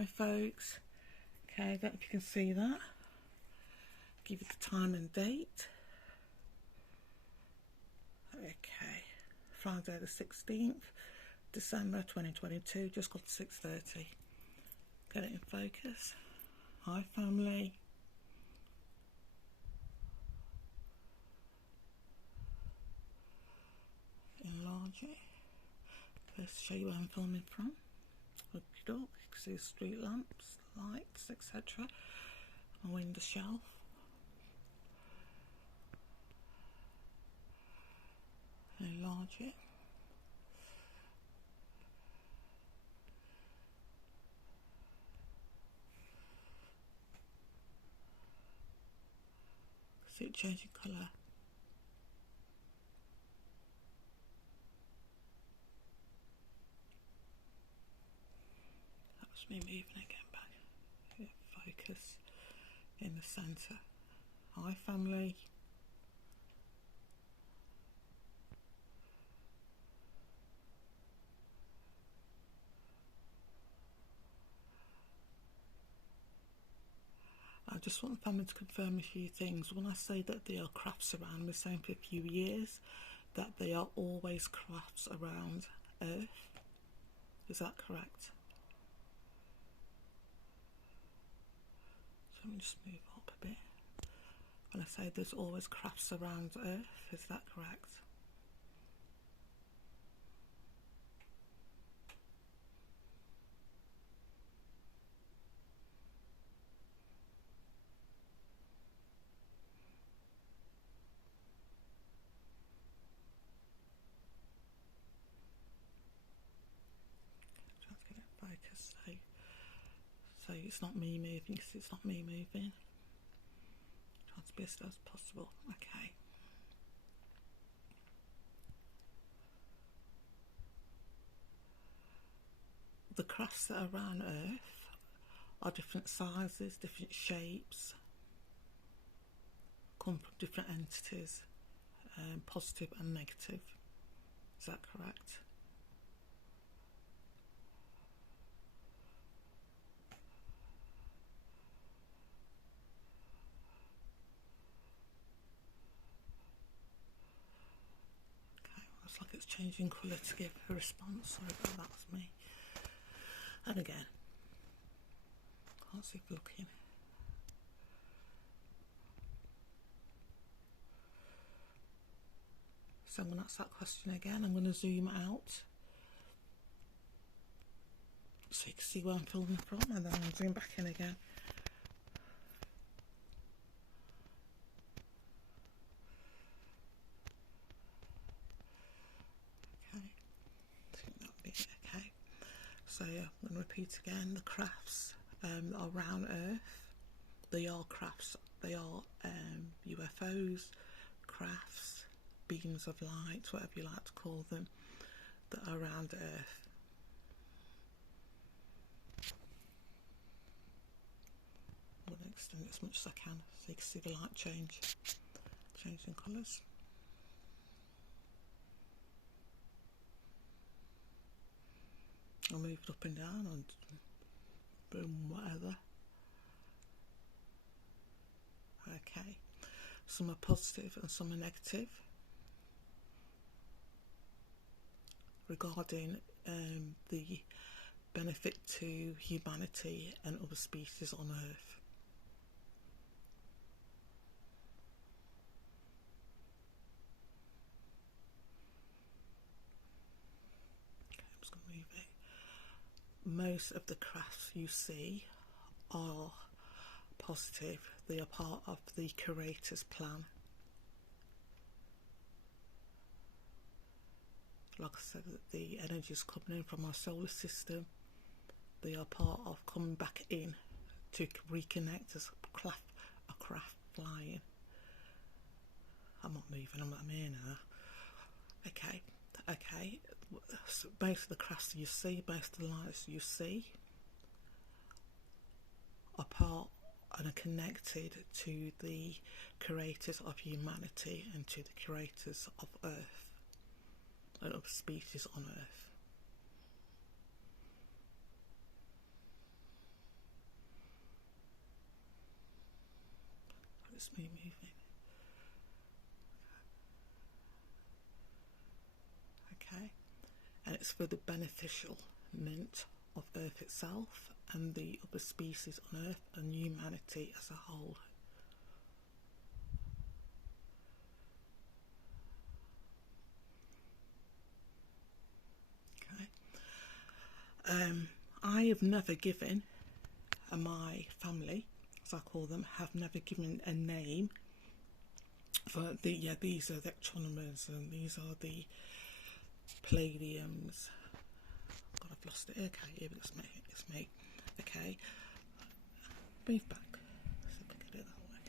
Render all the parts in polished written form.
Hi folks. Okay, I don't know if you can see that. Give you the time and date. Okay, Friday the 16th, December 2022, just got to 6:30. Get it in focus. Hi family. Enlarge it. First show you where I'm filming from. Okie doke, you can see the street lamps, lights, etc. My window shelf. Enlarge it. See it changing colour. That was me moving again back. Focus in the centre. Hi family. I just want the family to confirm a few things. When I say that they are crafts around, we're saying for a few years, that they are always crafts around Earth. Is that correct? So let me just move up a bit. When I say there's always crafts around Earth, is that correct? Trying to get it focused. So it's not me moving, because it's not me moving. Trying to be as still as possible. Okay. The crafts that are around Earth are different sizes, different shapes, come from different entities, positive and negative. Is that correct? Okay, looks like it's changing colour to give a response. Sorry about that, was me. And again, can't see if you're looking. So I'm going to ask that question again. I'm going to zoom out so you can see where I'm filming from, and then I'll zoom back in again. Okay, I think that'll be it. Okay, so yeah, I'm going to repeat again. The crafts around Earth, they are crafts. They are UFOs, crafts, beams of light, whatever you like to call them, that are around Earth. I'm going to extend it as much as I can so you can see the light changing colours. I'll move it up and down and boom, whatever. Okay, some are positive and some are negative regarding the benefit to humanity and other species on Earth. Okay, I'm just going to move it. Most of the crafts you see are positive. They are part of the Creator's plan. Like I said, the energy is coming in from our solar system. They are part of coming back in to reconnect as a craft flying. I'm not moving, I'm here now. Okay, so most of the crafts you see, most of the lights you see are part and are connected to the creators of humanity and to the creators of Earth and other species on Earth. it's me moving. Okay, and it's for the beneficialment of Earth itself and the other species on Earth and humanity as a whole. Okay. I have never given, my family, as I call them, have never given a name for the, yeah, these are the astronomers and these are the Palladiums. God, I've lost it. Okay, here it's me. It's me. Okay, move back. See if I can get it that way.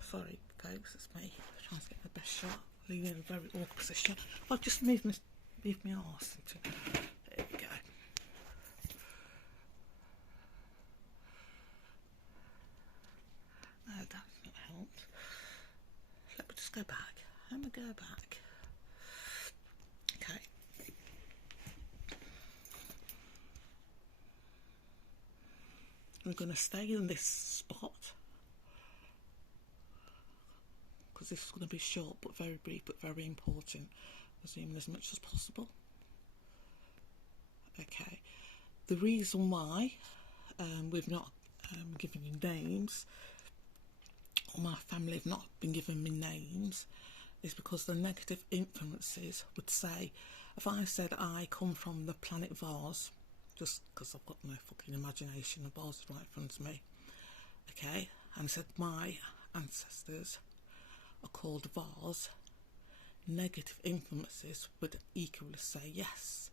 Sorry, folks, it's me. Trying to get the best shot. Leaving in a very awkward position. I've just moved my arse into. There we go. No, that's not helped. Let me just go back. Let me go back. Okay. I'm going to stay in this spot because this is going to be short but very brief but very important. Zoom as much as possible. Okay. The reason why we've not given you names, or my family have not been given me names, is because the negative influences would say, if I said I come from the planet Vars, just because I've got no fucking imagination, the Vars is right in front of me, okay, and said my ancestors are called Vars, negative influences would equally say, yes,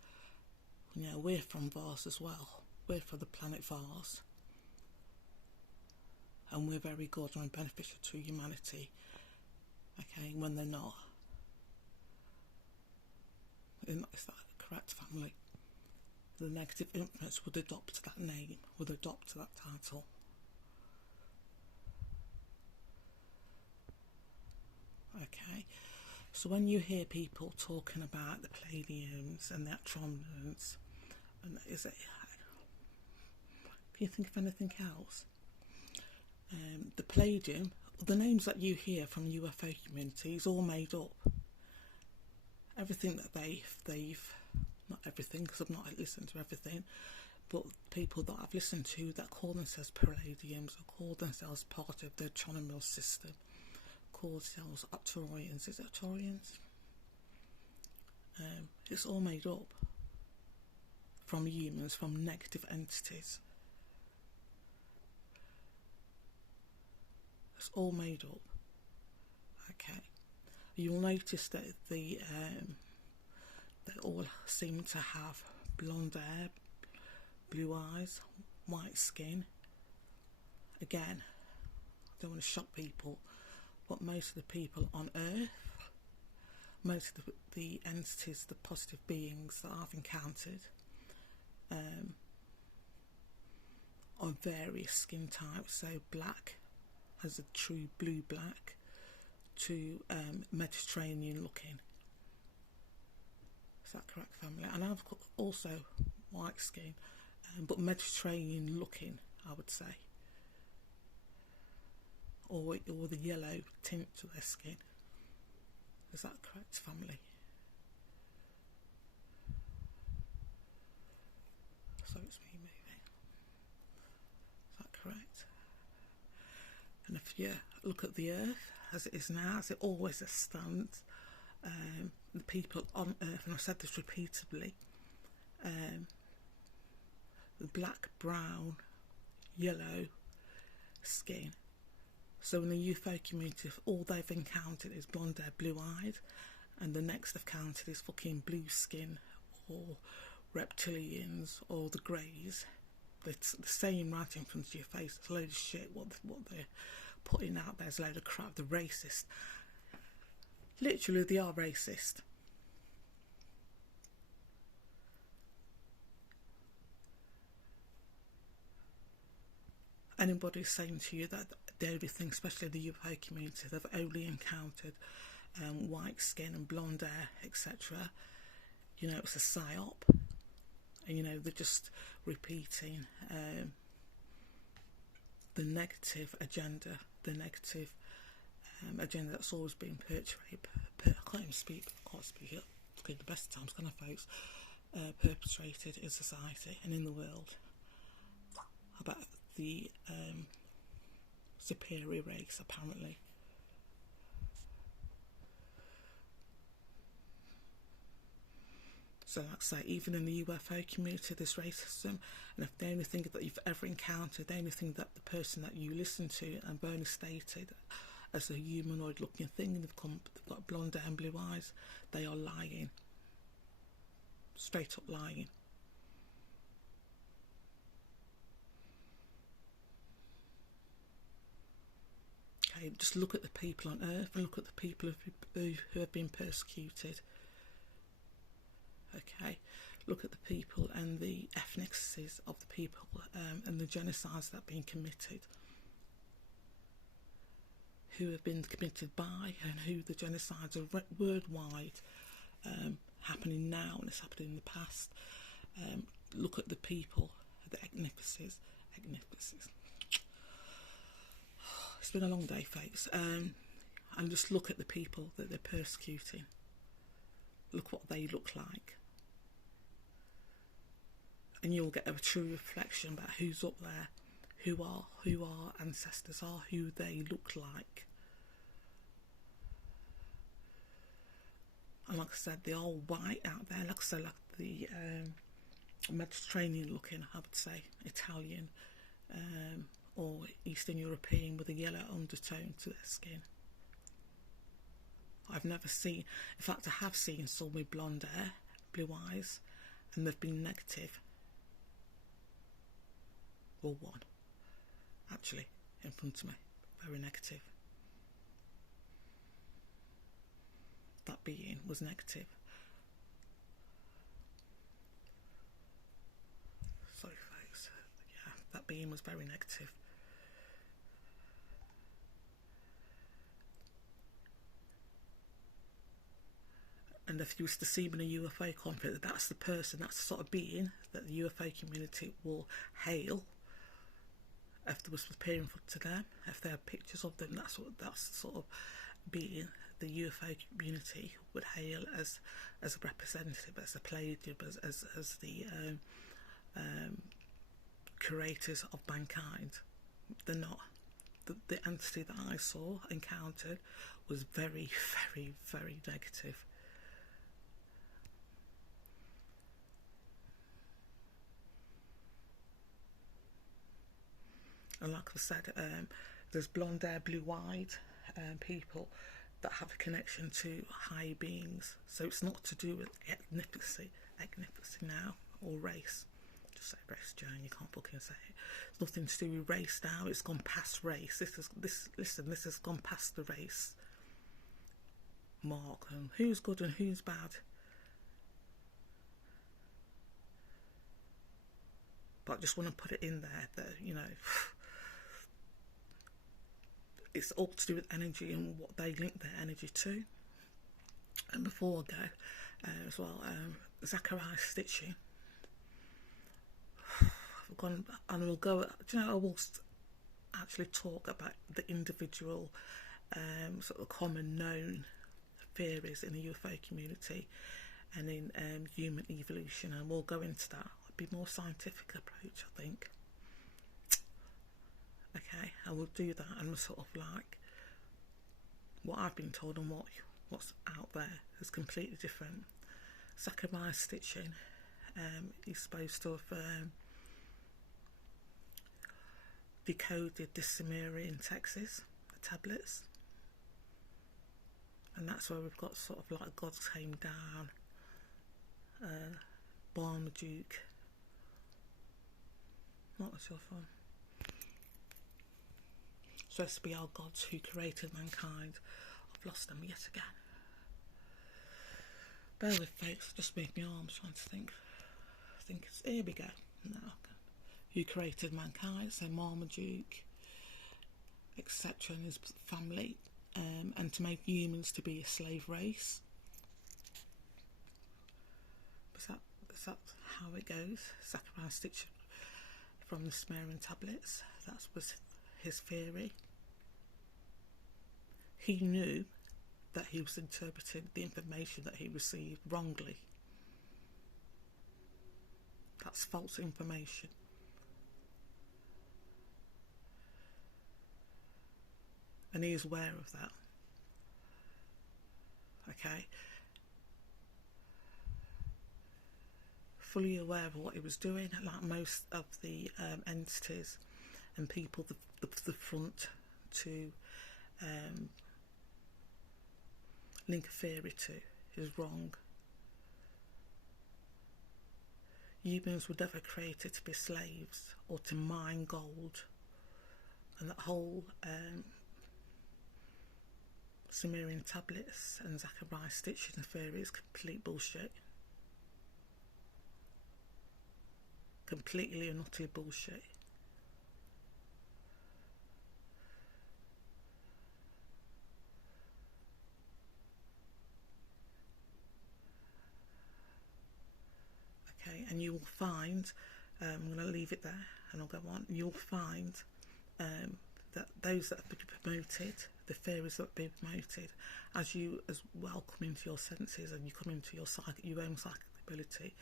you know, we're from Vars as well, we're from the planet Vars, and we're very good and beneficial to humanity, okay, when they're not. Is that the correct family? The negative influence would adopt that name, would adopt that title. Okay, so when you hear people talking about the Palladiums and the astronomers, and is it? Can you think of anything else? The Palladium, the names that you hear from UFO community is all made up. Everything that they've not everything, because I've not listened to everything, but people that I've listened to that call themselves Palladiums or call themselves part of the astronomical system, call themselves Arcturians. Is it Arcturians? It's all made up from humans, from negative entities. It's all made up. Okay. You'll notice that they all seem to have blonde hair, blue eyes, white skin. Again, I don't want to shock people, but most of the people on Earth, most of the entities, the positive beings that I've encountered, are various skin types. So black, as a true blue black, to Mediterranean looking. Is that correct, family? And I've got also white skin, but Mediterranean looking, I would say, or the yellow tint to their skin. Is that correct, family? So it's me moving. Is that correct? And if you look at the Earth as it is now, as it always has stands, the people on Earth, and I've said this repeatedly, the black, brown, yellow skin. So in the UFO community, all they've encountered is blonde hair, blue eyed, and the next they've counted is fucking blue skin, or reptilians, or the greys. It's the same right in front of your face. It's a load of shit. What they're putting out there is a load of crap. They're racist. Literally, they are racist. Anybody saying to you that the only thing, especially the UFO community, they've only encountered white skin and blonde hair, etc., you know, it's a psyop. And, you know, they're just repeating the negative agenda the negative agenda that's always been perpetrated. I can't even speak. I can't speak it. It's the best of times, kind of folks. Perpetrated in society and in the world about the superior race, apparently. So like I say, even in the UFO community there's racism, and if the only thing that you've ever encountered, the only thing that the person that you listen to and Bernie stated as a humanoid looking thing, they've got blonde hair and blue eyes, they are lying. Straight up lying. Okay, just look at the people on earth and look at the people who have been persecuted. Okay, look at the people and the ethnicities of the people and the genocides that have been committed. Who have been committed by, and who the genocides are worldwide happening now, and it's happening in the past. Look at the people, the ethnicities. It's been a long day, folks. And just look at the people that they're persecuting. Look what they look like. And you'll get a true reflection about who's up there, who our ancestors are, who they look like. And like I said, they're all white out there. Like I said, like the Mediterranean looking, I would say, Italian or Eastern European with a yellow undertone to their skin. I've never seen, in fact I have seen some with blonde hair, blue eyes, and they've been negative. Or one, actually, in front of me, very negative. That being was negative. Sorry folks, yeah, that being was very negative. And if you was to see me in a UFO conference, that's the person, that's the sort of being that the UFO community will hail. If there was appearing to them, if there are pictures of them, that's the sort of being the UFO community would hail as a representative, as a palladium, as the curators of mankind. They're not. The entity that I saw, encountered, was very, very, very negative. And like I said, there's blonde hair, blue-eyed people that have a connection to high beings. So it's not to do with ethnicity now, or race. Just say race, Joan, you can't fucking say it. It's nothing to do with race now, it's gone past race. This has gone past the race mark, and who's good and who's bad. But I just want to put it in there that, you know, it's all to do with energy and what they link their energy to. And before I go, as well, Zachariah Stitching. I've gone, and we'll go. Do you know, I will actually talk about the individual, sort of common known theories in the UFO community and in human evolution, and we'll go into that. It'll be more scientific approach, I think. Okay, I will do that, and sort of like what I've been told and what's out there is completely different. Zachariah Stitching, he's supposed to have decoded the Sumerian texts, the tablets, and that's where we've got sort of like God came down, Marmaduke, not myself on. Supposed to be our gods who created mankind. I've lost them yet again. Bear with folks, just move my arms trying to think. I think it's, here we go. No, who created mankind, so Marmaduke, etc., and his family, and to make humans to be a slave race. Is that how it goes? Zachariah Stitching from the Sumerian tablets. That was his theory. He knew that he was interpreting the information that he received wrongly. That's false information. And he is aware of that. Okay? Fully aware of what he was doing, like most of the entities and people the front to link a theory to is wrong. Humans were never created to be slaves or to mine gold, and that whole Sumerian tablets and Zachariah stitching theory is complete bullshit. Completely and utterly bullshit. Okay, and you will find, I'm going to leave it there and I'll go on, you'll find that those that have been promoted, the theories that have been promoted, as you as well come into your senses and you come into your own psychic ability,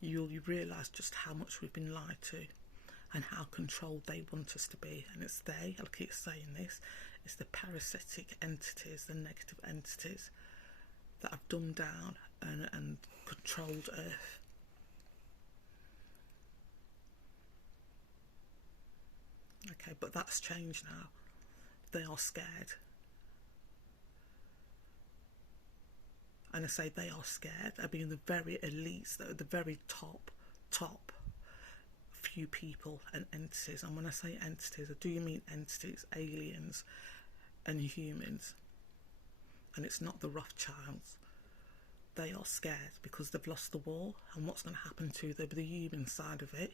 you realise just how much we've been lied to and how controlled they want us to be. And it's they, I'll keep saying this, it's the parasitic entities, the negative entities that have dumbed down and controlled Earth. Okay, but that's changed now. They are scared. And I say they are scared. I mean, the very elites, the very top few people and entities. And when I say entities, I do mean entities, aliens and humans. And it's not the Rothschilds. They are scared because they've lost the war, and what's going to happen to the human side of it.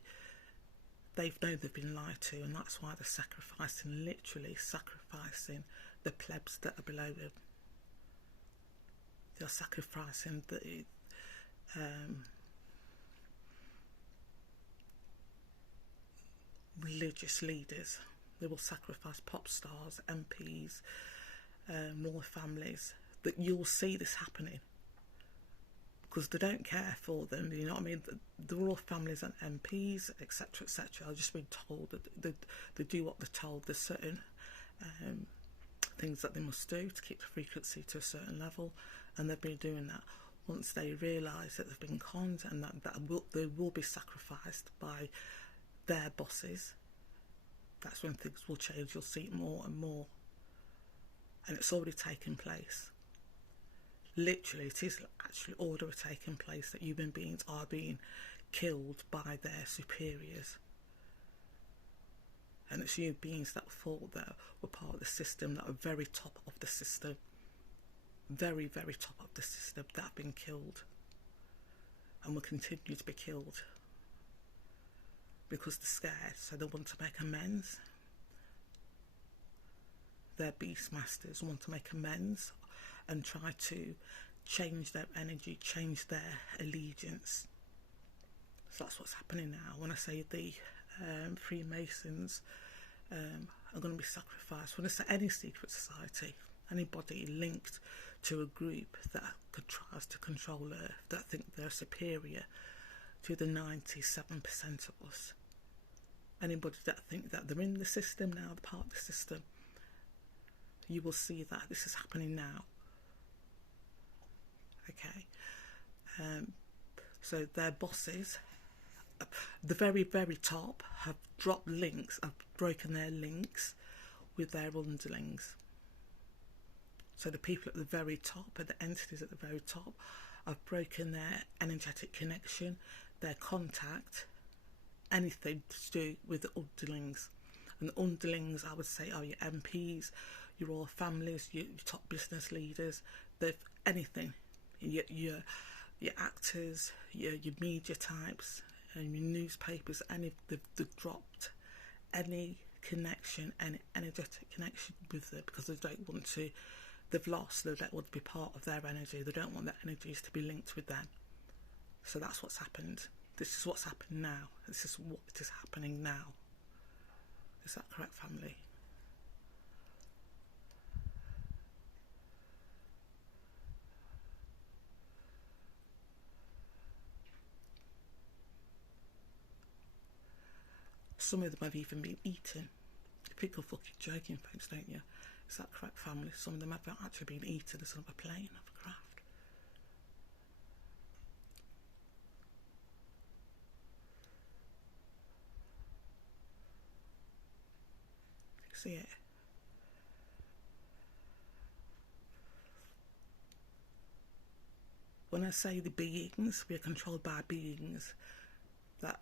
They've known they've been lied to, and that's why they're sacrificing, literally sacrificing the plebs that are below them. They're sacrificing the religious leaders. They will sacrifice pop stars, MPs, royal families. That you'll see this happening because they don't care for them. You know what I mean? The royal families and MPs, etc., etc., are just being told that they do what they're told. There's certain things that they must do to keep the frequency to a certain level, and they've been doing that. Once they realise that they've been conned and that they will be sacrificed by their bosses, that's when things will change. You'll see it more and more, and it's already taken place. Literally, it is actually already taking place that human beings are being killed by their superiors. And it's human beings that thought that were part of the system, that are very top of the system. Very, very top of the system, that have been killed. And will continue to be killed. Because they're scared, so they want to make amends. Their beastmasters want to make amends and try to change their energy, change their allegiance. So that's what's happening now. When I say the Freemasons are going to be sacrificed, when I say any secret society, anybody linked to a group that tries to control Earth, that think they're superior to the 97% of us, anybody that think that they're in the system now, they're part of the system, you will see that this is happening now. Okay, so their bosses, the very, very top, have dropped links, have broken their links with their underlings. So the people at the very top, and the entities at the very top, have broken their energetic connection, their contact, anything to do with the underlings. And the underlings, I would say, are your MPs, your royal families, your top business leaders. They've anything. Your actors, your media types, and your newspapers, they've dropped any connection, any energetic connection with them because they don't want to. They've lost. They don't want to be part of their energy. They don't want their energies to be linked with them. So that's what's happened. This is what's happened now. This is what is happening now. Is that correct, family? some of them have even been eaten. You think you're fucking joking, folks, don't you? Is that correct, family? Some of them have actually been eaten as another plane of a craft. You see it? When I say the beings, we are controlled by beings that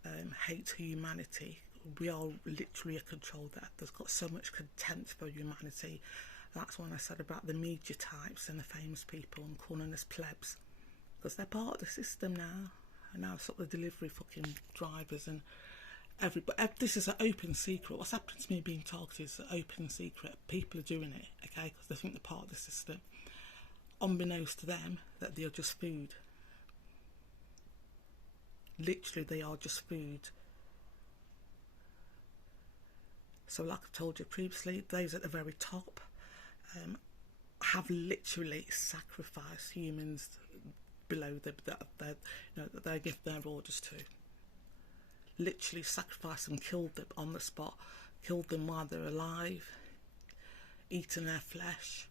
hate humanity. We are literally controlled that. There's got so much contempt for humanity. That's when I said about the media types and the famous people and calling us plebs. Because they're part of the system now. And now sort of the delivery fucking drivers and everybody. This is an open secret. What's happening to me being targeted is an open secret. People are doing it, okay, because they think they're part of the system. Unbeknownst to them that they are just food. Literally, they are just food. So like I told you previously, those at the very top have literally sacrificed humans below them that they give their orders to. Literally sacrificed and killed them on the spot, killed them while they're alive, eaten their flesh.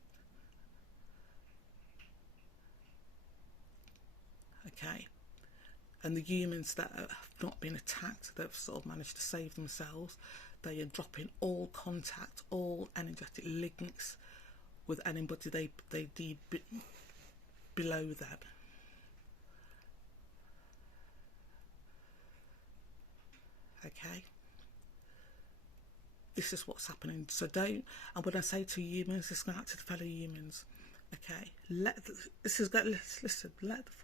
Okay. And the humans that have not been attacked, that have sort of managed to save themselves, they are dropping all contact, all energetic links with anybody they deem below them. Okay? This is what's happening. So don't, and when I say to humans, it's going out to the fellow humans. Okay? Let the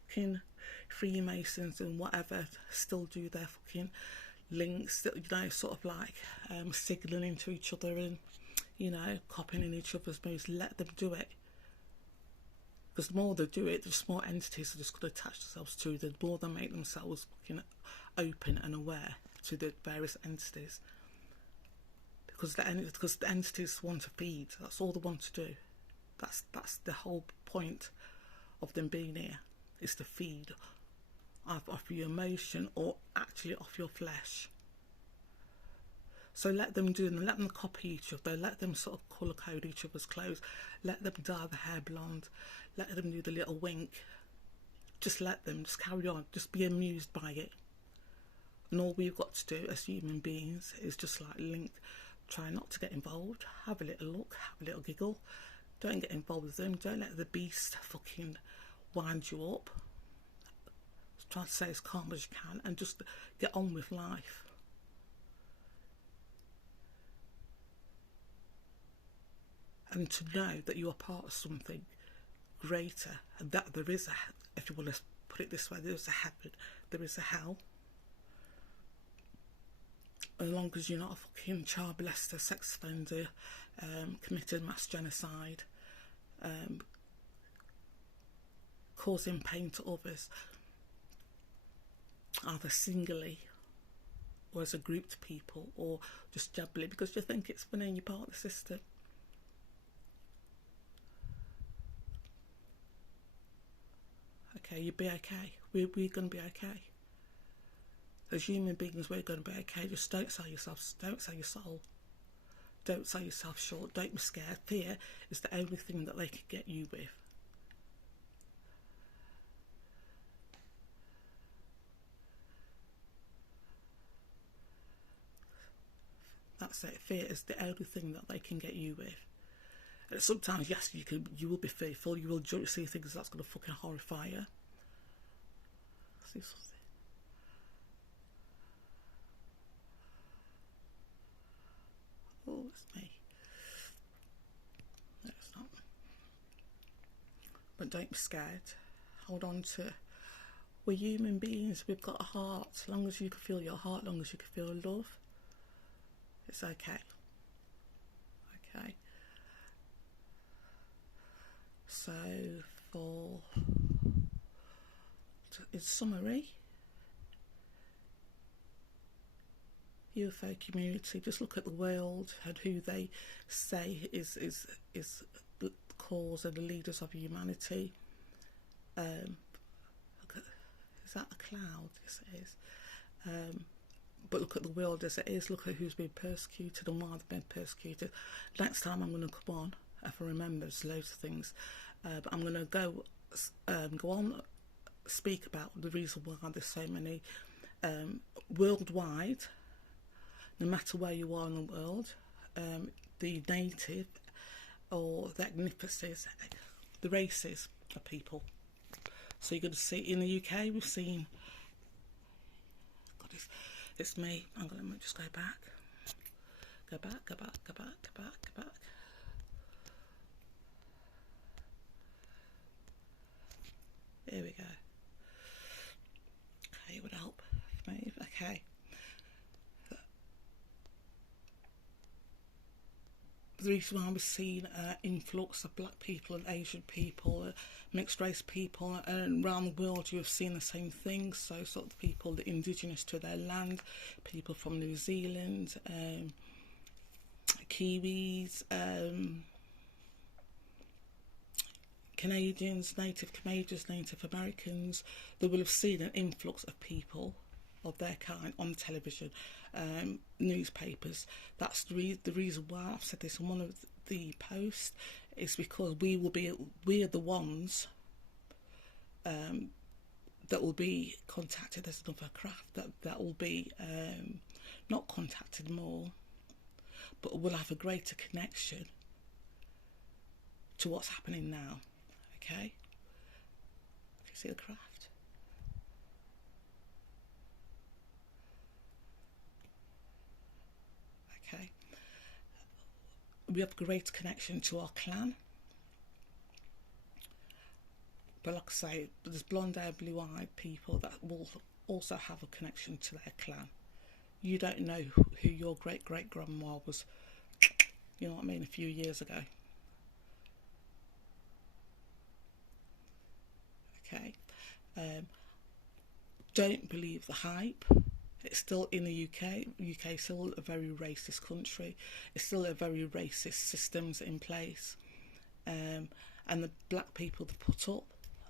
fucking Freemasons and whatever still do their fucking links, that, you know, sort of like signalling to each other and, you know, copying each other's moves. Let them do it, because the more they do it, the more entities are just going to attach themselves to them. The more they make themselves fucking open and aware to the various entities, because the entities want to feed. That's all they want to do. That's the whole point of them being here, is to feed off your emotion or actually off your flesh. So let them do them, let them copy each other, let them sort of colour code each other's clothes, let them dye the hair blonde, let them do the little wink. Just let them, just carry on, just be amused by it. And all we've got to do as human beings is just like link, try not to get involved, have a little look, have a little giggle. Don't get involved with them, don't let the beast fucking wind you up. Try to stay as calm as you can and just get on with life. And to know that you are part of something greater, and that there is if you want to put it this way, there is a heaven, there is a hell. As long as you're not a fucking child molester, sex offender, committed mass genocide, causing pain to others, either singly or as a group to people, or just generally because you think it's funny and you're part of the system. Okay, you'll be okay. We're going to be okay. As human beings, we're going to be okay. Just don't sell yourself, don't sell your soul. Don't sell yourself short, don't be scared. Fear is the only thing that they can get you with. That's it. Fear is the only thing that they can get you with. And sometimes, yes, you will be fearful. You will see things that's going to fucking horrify you. See something. Oh, it's me. No, it's not. But don't be scared. Hold on to. We're human beings. We've got a heart. As long as you can feel your heart, as long as you can feel love, it's okay. Okay. So, in summary, UFO community, just look at the world and who they say is the cause and the leaders of humanity. Look at, is that a cloud? Yes, it is. but look at the world as it is. Look at who's been persecuted and why they've been persecuted. Next time I'm going to come on, if I remember, there's loads of things, but I'm going to go on, speak about the reason why there's so many worldwide, no matter where you are in the world, the native or the ethnicity, the races of people. So you're going to see in the UK, we've seen, God, it's me. I'm going to just go back. Go back. Here we go. Okay, it would help me. Okay. The reason why we've seen influx of black people and Asian people, mixed race people, and around the world you have seen the same thing. So sort of the people that are indigenous to their land, people from New Zealand, Kiwis, Canadians, Native Americans, they will have seen an influx of people of their kind on the television, newspapers. That's the reason why I've said this in one of the posts, is because we're the ones that will be contacted. There's another craft that will be not contacted more, but will have a greater connection to what's happening now. Okay, you see the craft. Okay, we have a great connection to our clan, but like I say, there's blonde-haired, blue-eyed people that will also have a connection to their clan. You don't know who your great-great-grandma was, you know what I mean, a few years ago. Okay, don't believe the hype. It's still in the UK. UK is still a very racist country. It's still a very racist systems in place, and the black people that put up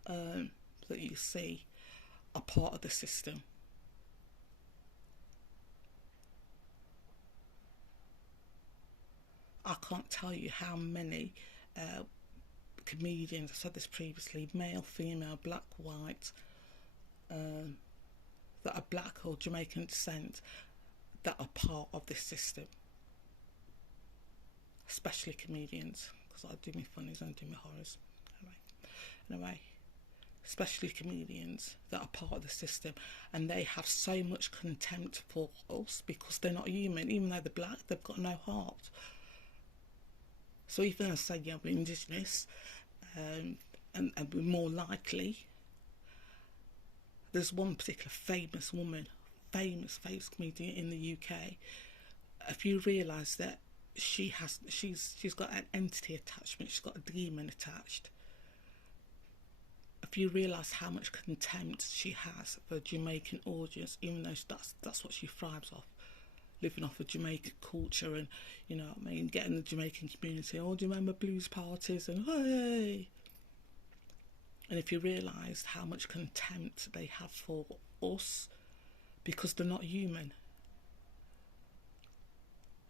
that you see are part of the system. I can't tell you how many comedians, I've said this previously, male, female, black, white, that are black or Jamaican descent, that are part of this system. Especially comedians, because I do my funnies and do my horrors. Anyway, especially comedians that are part of the system, and they have so much contempt for us because they're not human. Even though they're black, they've got no heart. So even though I say, yeah, we're indigenous, and we're more likely, there's one particular famous woman, famous comedian in the UK. If you realise that she's got an entity attachment, she's got a demon attached. If you realise how much contempt she has for Jamaican audience, even though that's what she thrives off, living off of Jamaican culture, and you know what I mean, getting the Jamaican community, oh, do you remember blues parties, and hey. And if you realise how much contempt they have for us, because they're not human,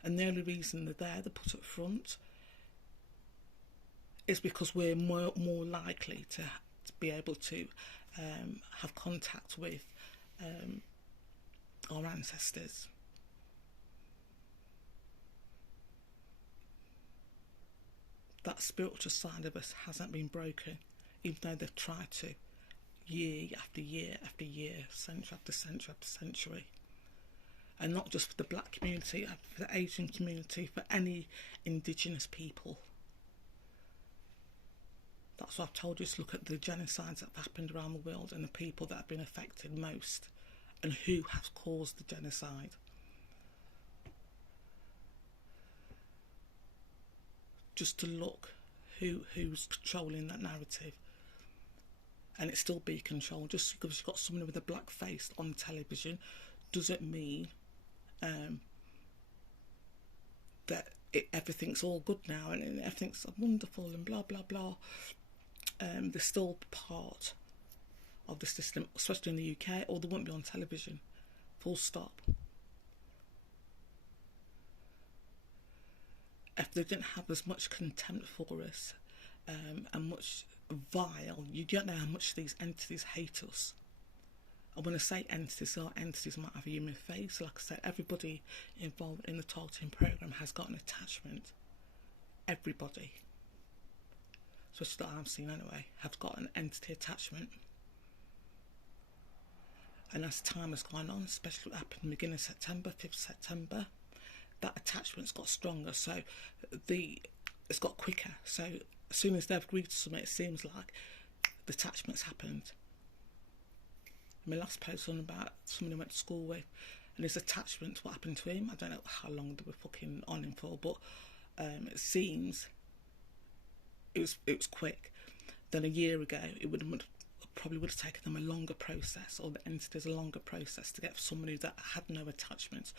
and the only reason they're there, they're put up front, is because we're more likely to be able to have contact with our ancestors. That spiritual side of us hasn't been broken, even though they've tried to, year after year after year, century after century after century. And not just for the black community, for the Asian community, for any indigenous people. That's what I've told you, to look at the genocides that have happened around the world and the people that have been affected most, and who has caused the genocide. Just to look who's controlling that narrative, and it still be controlled. Just because you've got someone with a black face on television doesn't mean that everything's all good now and everything's wonderful and blah blah blah. They're still part of the system, especially in the UK, or they won't be on television. Full stop. if they didn't have as much contempt for us, and much vile, you don't know how much these entities hate us. And when I say entities, our entities might have a human face. Like I said, everybody involved in the targeting program has got an attachment. Everybody, especially that I've seen anyway, have got an entity attachment. And as time has gone on, especially what happened in the beginning of September, 5th September, that attachment's got stronger. So it's got quicker. So as soon as they've agreed to something, it seems like the attachment's happened. My last post on about someone I went to school with, and his attachment, what happened to him. I don't know how long they were fucking on him for, but it seems it was quick. Then a year ago, it probably would have taken them a longer process, or the entities a longer process to get somebody that had no attachments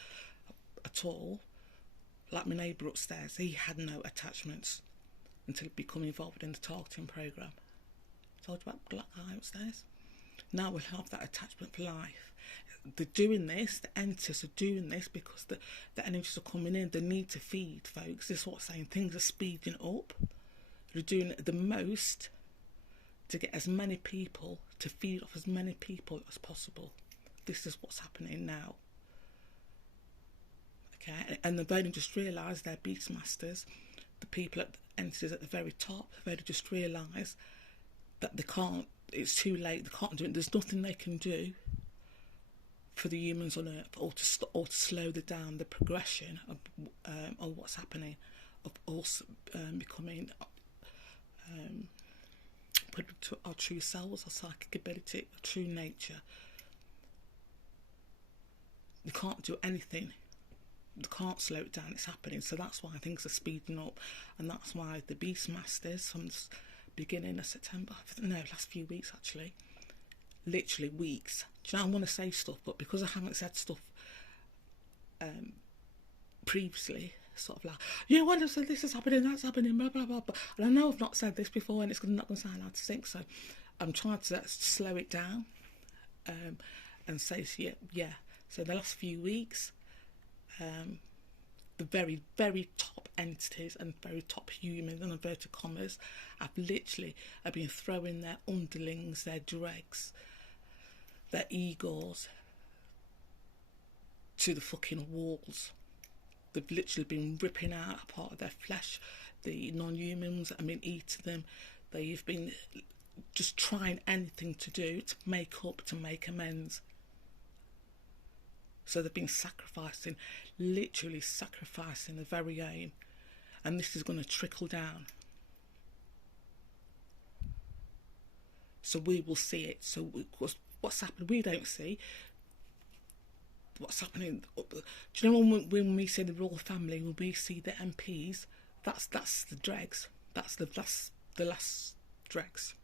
at all. Like my neighbour upstairs, he had no attachments until he became involved in the targeting program. I told you about the black guy upstairs. Now we'll have that attachment for life. They're doing this, the entities are doing this because the energies are coming in. They need to feed, folks. This is what I'm saying. Things are speeding up. They're doing the most to get as many people, to feed off as many people as possible. This is what's happening now. Okay, and they've only just realised they're Beastmasters. The people at the entities at the very top have only just realised that they can't, it's too late, they can't do it. There's nothing they can do for the humans on Earth, or to slow down the progression of what's happening, of us becoming put to our true selves, our psychic ability, our true nature. They can't do anything. They can't slow it down. It's happening. So that's why things are speeding up, and that's why the Beastmasters from the beginning of September, last few weeks actually, literally weeks. Do you know, I want to say stuff, but because I haven't said stuff previously, sort of like, yeah, well, so this is happening, that's happening, blah blah blah. And I know I've not said this before, and it's not going to sound out to sink. So I'm trying to slow it down, and say to you, yeah. So the last few weeks, the very, very top entities and very top humans, in inverted commas, have been throwing their underlings, their dregs, their egos to the fucking walls. They've literally been ripping out a part of their flesh. The non-humans, eating them. They've been just trying anything to do to make up, to make amends. So they've been sacrificing, literally sacrificing the very aim. And this is going to trickle down. So we will see it. So what's happening, we don't see. What's happening? Do you know when we see the royal family, when we see the MPs, that's the dregs. That's the last dregs.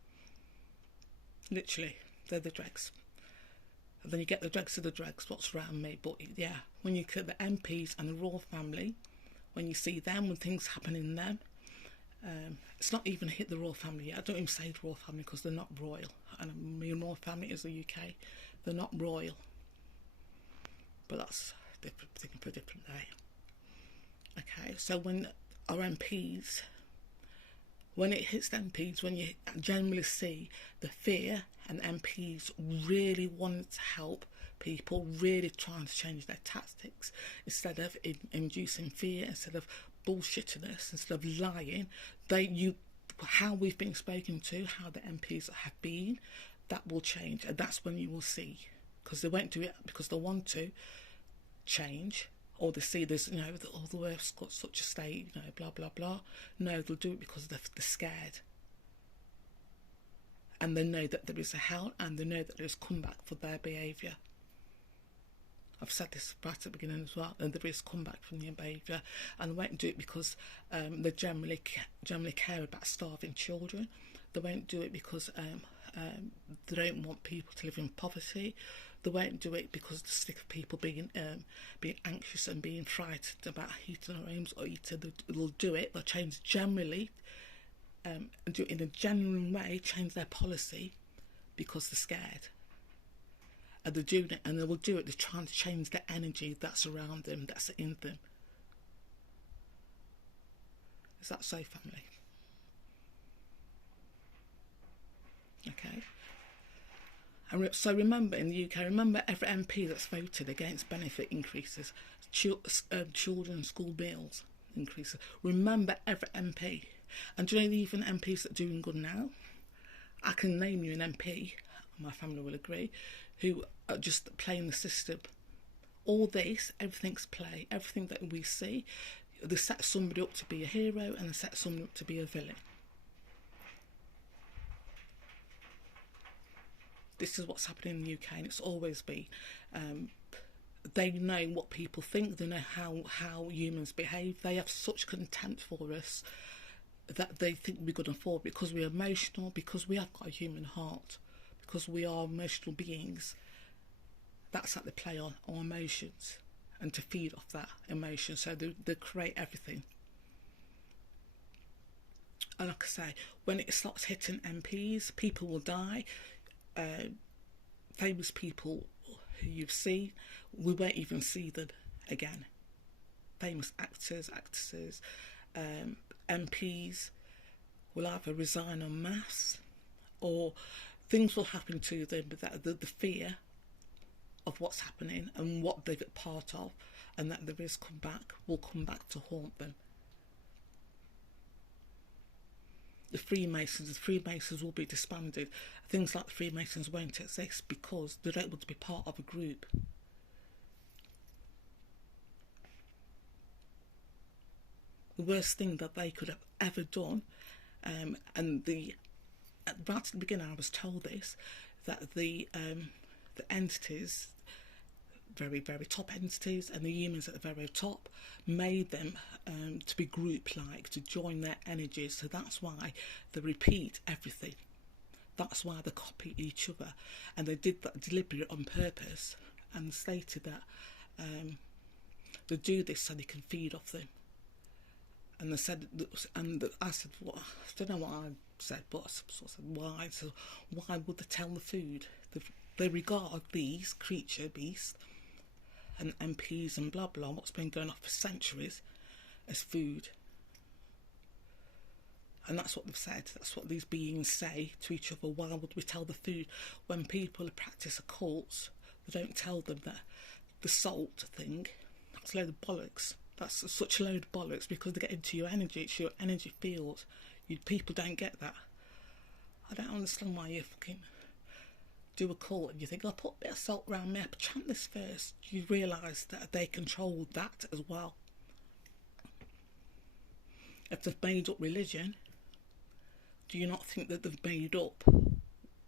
Literally, they're the dregs. And then you get the dregs of the dregs, what's around me. But yeah, when you get the MPs and the royal family, when you see them, when things happen in them, it's not even hit the royal family yet. I don't even say the royal family because they're not royal. And the royal family is the UK. They're not royal. But that's a different thing for a different day. Okay, so when our MPs, when it hits the MPs, when you generally see the fear, and MPs really wanting to help people, really trying to change their tactics, instead of inducing fear, instead of bullshitting us, instead of lying, how we've been spoken to, how the MPs have been, that will change, and that's when you will see. Because they won't do it because they want to change, or they see there's, all the Earth's got such a state, blah blah blah. No, they'll do it because they're scared, and they know that there is a hell, and they know that there is comeback for their behaviour. I've said this right at the beginning as well, and there is comeback from their behaviour, and they won't do it because they generally care about starving children. They won't do it because they don't want people to live in poverty. They won't do it because they're sick of people being anxious and being frightened about heating their homes or eating. They'll do it. They'll change generally, do it in a genuine way, change their policy because they're scared. And they're doing it, and they will do it. They're trying to change the energy that's around them, that's in them. Is that so, family? Okay. And so remember, in the UK, remember every MP that's voted against benefit increases, children's school meals increases. Remember every MP. And do you know even MPs that are doing good now? I can name you an MP, my family will agree, who are just playing the system. All this, everything's play, everything that we see, they set somebody up to be a hero and they set somebody up to be a villain. This is what's happening in the UK, and it's always been. They know what people think, they know how humans behave. They have such contempt for us that they think we're going to fall because we're emotional, because we have got a human heart, because we are emotional beings. That's how they play on our emotions and to feed off that emotion. So they create everything. And like I say, when it starts hitting MPs, people will die. Famous people who you've seen, we won't even see them again. Famous actors, actresses, MPs will either resign en masse, or things will happen to them that the fear of what's happening and what they've been part of, and that the risk will come back to haunt them. The Freemasons will be disbanded. Things like the Freemasons won't exist because they're able to be part of a group. The worst thing that they could have ever done, and right at the beginning I was told this, that the entities, very, very top entities, and the humans at the very top, made them to be group-like, to join their energies. So that's why they repeat everything. That's why they copy each other. And they did that deliberately on purpose, and stated that they do this so they can feed off them. And they said, I said, well, I don't know what I said, but I sort of said, why? So why would they tell the food? They regard these beasts, and MPs and blah blah, what's been going on for centuries, as food. And that's what they've said, that's what these beings say to each other. Why would we tell the food? When people practice occults, they don't tell them that the salt thing, that's a load of bollocks. That's such a load of bollocks, because they get into your energy, it's your energy field. People don't get that. I don't understand why you fucking do a cult and you think, I'll put a bit of salt around me, but chant this first. You realise that they control that as well. If they've made up religion, do you not think that they've made up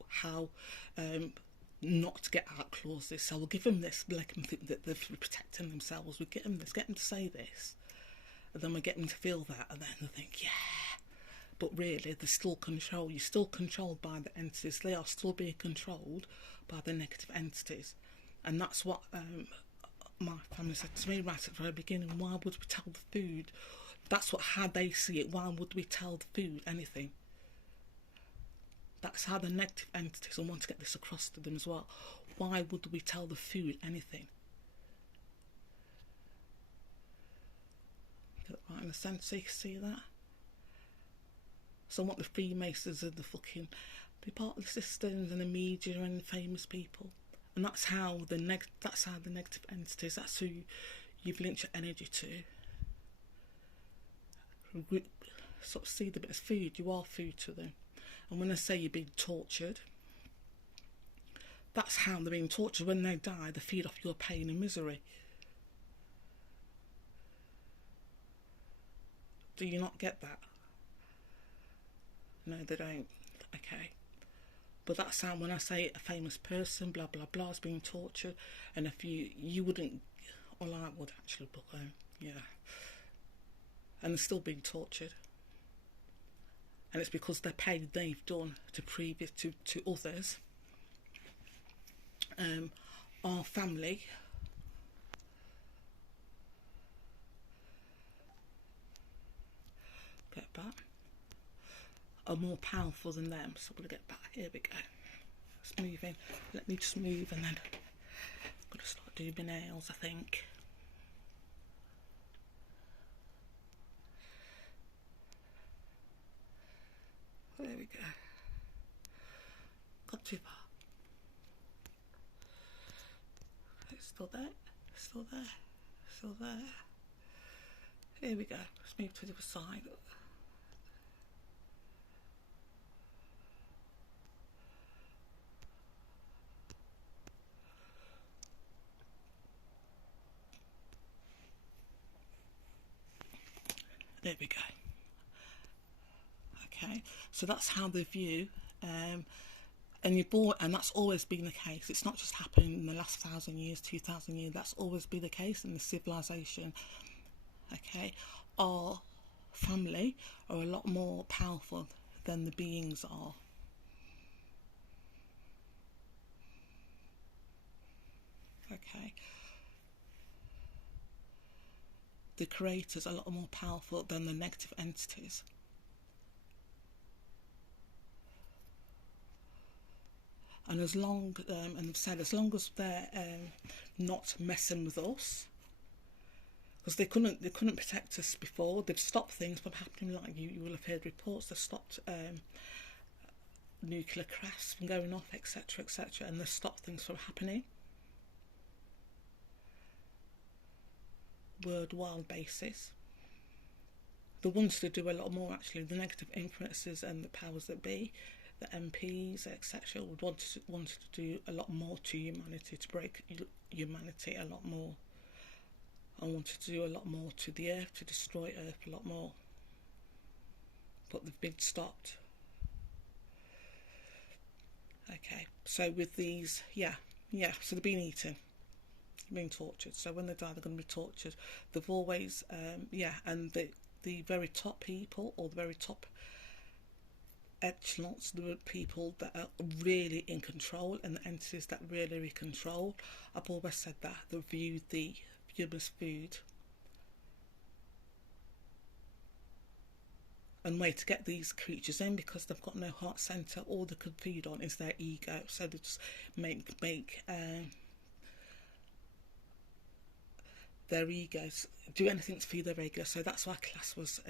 how not to get out clauses? So we'll give them this, let them think that they're protecting themselves. We get them this, get them to say this, and then we get them to feel that, and then they think, yeah. But really, they're still controlled. You're still controlled by the entities. They are still being controlled by the negative entities. And that's what my family said to me right at the very beginning. Why would we tell the food? That's how they see it. Why would we tell the food anything? That's how the negative entities, I want to get this across to them as well. Why would we tell the food anything? Get it right in the sense, so you can see that? So I want the Freemasons and the fucking be part of the systems and the media and famous people, and that's how the negative entities. That's who you've linked your energy to. Sort of see them as food. You are food to them, and when they say you're being tortured, that's how they're being tortured. When they die, they feed off your pain and misery. Do you not get that? No, they don't. Okay. But that's how, when I say a famous person, blah, blah, blah, is being tortured, and if you wouldn't, well, I would actually, but yeah. And they're still being tortured. And it's because the pain they've done to others. Our family, get back, are more powerful than them. So we'll get back. Here we go. It's moving. Let me just move, and then I've got to start doing my nails, I think. There we go. Got too far. It's still there. Still there. Still there. Here we go. Let's move to the other side. There we go. Okay, so that's how they view, and that's always been the case. It's not just happened in the last 1,000 years, 2,000 years. That's always been the case in the civilization. Okay, our family are a lot more powerful than the beings are. Okay. The creators are a lot more powerful than the negative entities. And as long, and I've said, as long as they're not messing with us, because they couldn't protect us before. They've stopped things from happening. Like you will have heard reports. They've stopped nuclear crafts from going off, etc., etc., and they've stopped things from happening. Worldwide basis. The ones to do a lot more, actually, the negative influences and the powers that be, the MPs, etc., would want to do a lot more to humanity, to break humanity a lot more, and wanted to do a lot more to the earth, to destroy earth a lot more, but they've been stopped. Okay, so with these, so they're being eaten, being tortured. So when they die, they're going to be tortured. They've always, and the very top people, or the very top echelons, the people that are really in control, and the entities that really are in control, I've always said that they view the humans' food. And way to get these creatures in, because they've got no heart centre, all they could feed on is their ego. So they just make their egos do anything to feed their ego. So that's why class was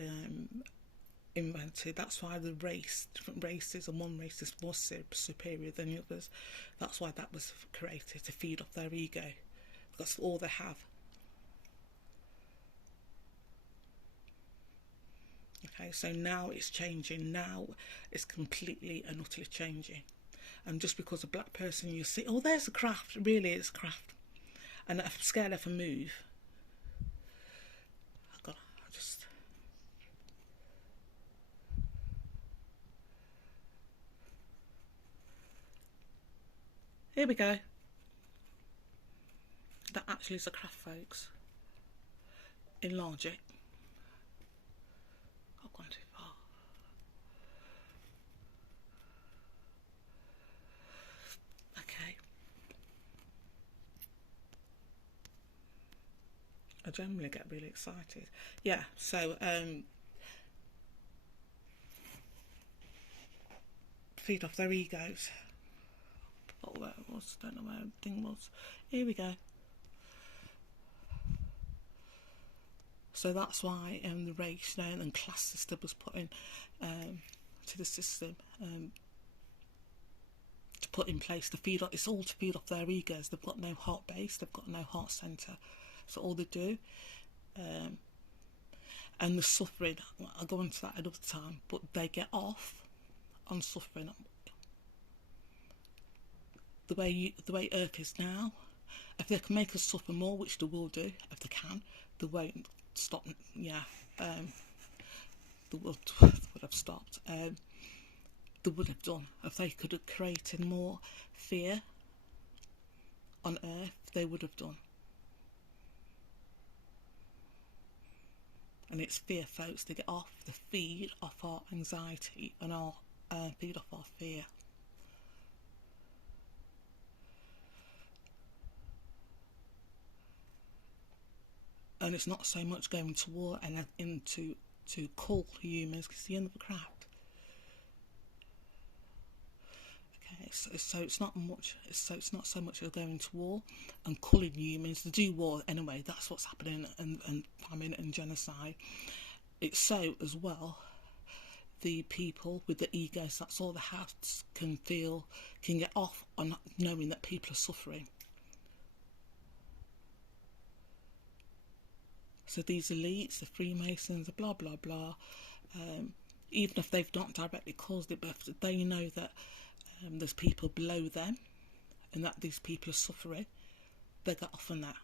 invented. That's why the different races, and one race is more superior than the others. That's why that was created, to feed off their ego. That's all they have. Okay, so now it's changing. Now it's completely and utterly changing. And just because a black person, you see, oh, there's a craft. Really, it's craft. And I'm scared if I move. Here we go. That actually is a craft, folks. Enlarge it. I've gone too far. Okay. I generally get really excited. Yeah, so feed off their egos. Oh, where it was, don't know where everything was. Here we go. So that's why the race, and class system was put in to the system, to put in place to feed off. It's all to feed off their egos. They've got no heart base. They've got no heart centre. So all they do, and the suffering. I'll go into that another time. But they get off on suffering. The way Earth is now, if they can make us suffer more, which they will do, if they can, they won't stop. Yeah, they would have stopped. They would have done. If they could have created more fear on Earth, they would have done. And it's fear, folks. They get off the feed off our anxiety and our feed off our fear. And it's not so much going to war and into to cull humans, because it's the end of the craft. Okay, so it's not much. It's not so much of going to war and culling humans. To do war anyway. That's what's happening, and famine and genocide. It's so as well the people with the egos, that's all the house can get off on knowing that people are suffering. So these elites, the Freemasons, the blah blah blah, even if they've not directly caused it, but if they know that there's people below them and that these people are suffering, they get off on that.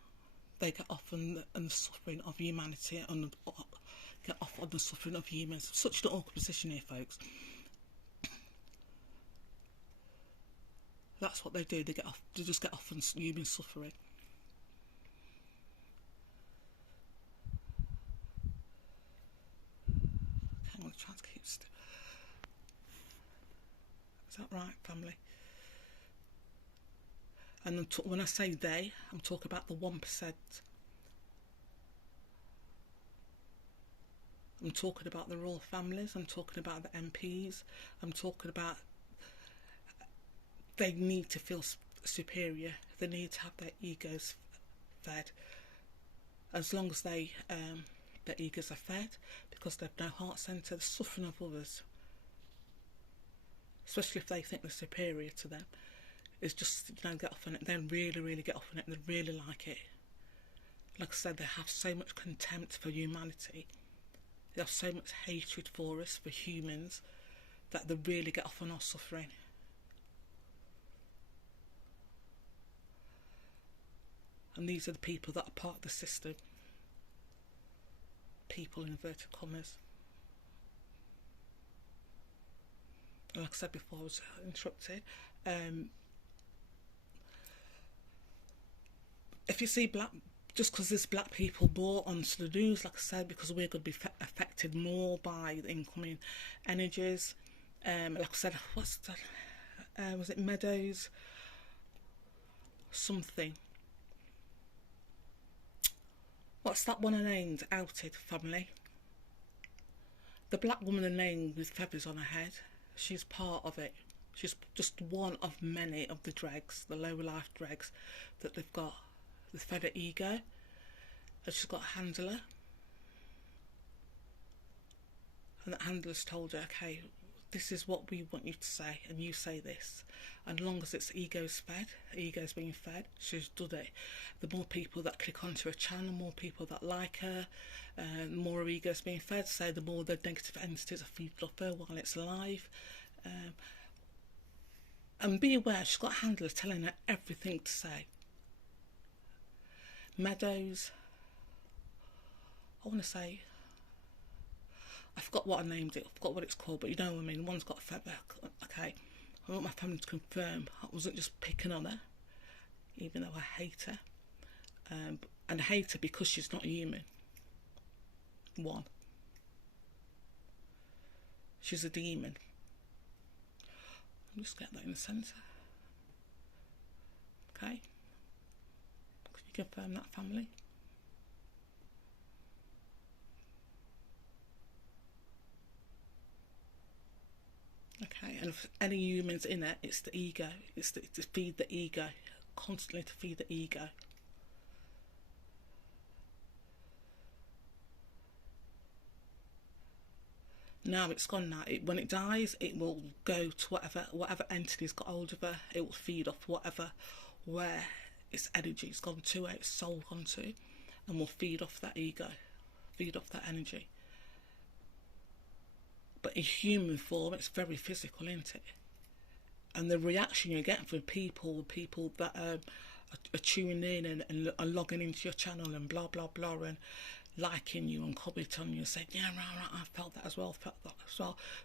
They get off on the suffering of humanity and get off on the suffering of humans. Such an awkward position here, folks. That's what they do. They just get off on human suffering. Okay, I'm going to try to keep still. Is that right, family? And when I say they, I'm talking about the 1%. I'm talking about the royal families. I'm talking about the MPs. I'm talking about they need to feel superior. They need to have their egos fed. As long as their egos are fed, because they've no heart centre, the suffering of others, especially if they think they're superior to them, is just, get off on it. They really get off on it. They really like it. Like I said, they have so much contempt for humanity. They have so much hatred for us, for humans, that they really get off on our suffering. And these are the people that are part of the system. People in inverted commas. Like I said before, I was interrupted. If you see just because there's black people more onto the news, like I said, because we're going to be affected more by the incoming energies. Like I said, what's that? Was it Meadows? Something. What's that one I named? Outed family. The black woman I named with feathers on her head. She's part of it. She's just one of many of the dregs, the lower life dregs that they've got. The feather ego, and she's got a handler, and that handler's told her, okay, this is what we want you to say, and you say this, and as long as it's ego's being fed, she's done it. The more people that click onto her channel, more people that like her, the more her ego's being fed, so the more the negative entities are feeding off her while it's alive. And be aware, she's got a handler telling her everything to say. Meadows, I want to say, I forgot what I named it, I forgot what it's called, but you know what I mean. One's got a feather. Okay, I want my family to confirm I wasn't just picking on her, even though I hate her, and I hate her because she's not human. One, she's a demon. I'll just get that in the centre. Okay. Confirm that, family. Okay, and if any humans in it, it's the ego. It's to feed the ego, constantly to feed the ego. Now it's gone now. When it dies, it will go to whatever entity's got hold of her. It will feed off where its energy's gone to, where its soul gone to, and will feed off that ego, feed off that energy. But in human form, it's very physical, isn't it? And the reaction you get from people that are tuning in and are logging into your channel and blah blah blah and liking you and commenting on you and saying, yeah, right, I felt that as well,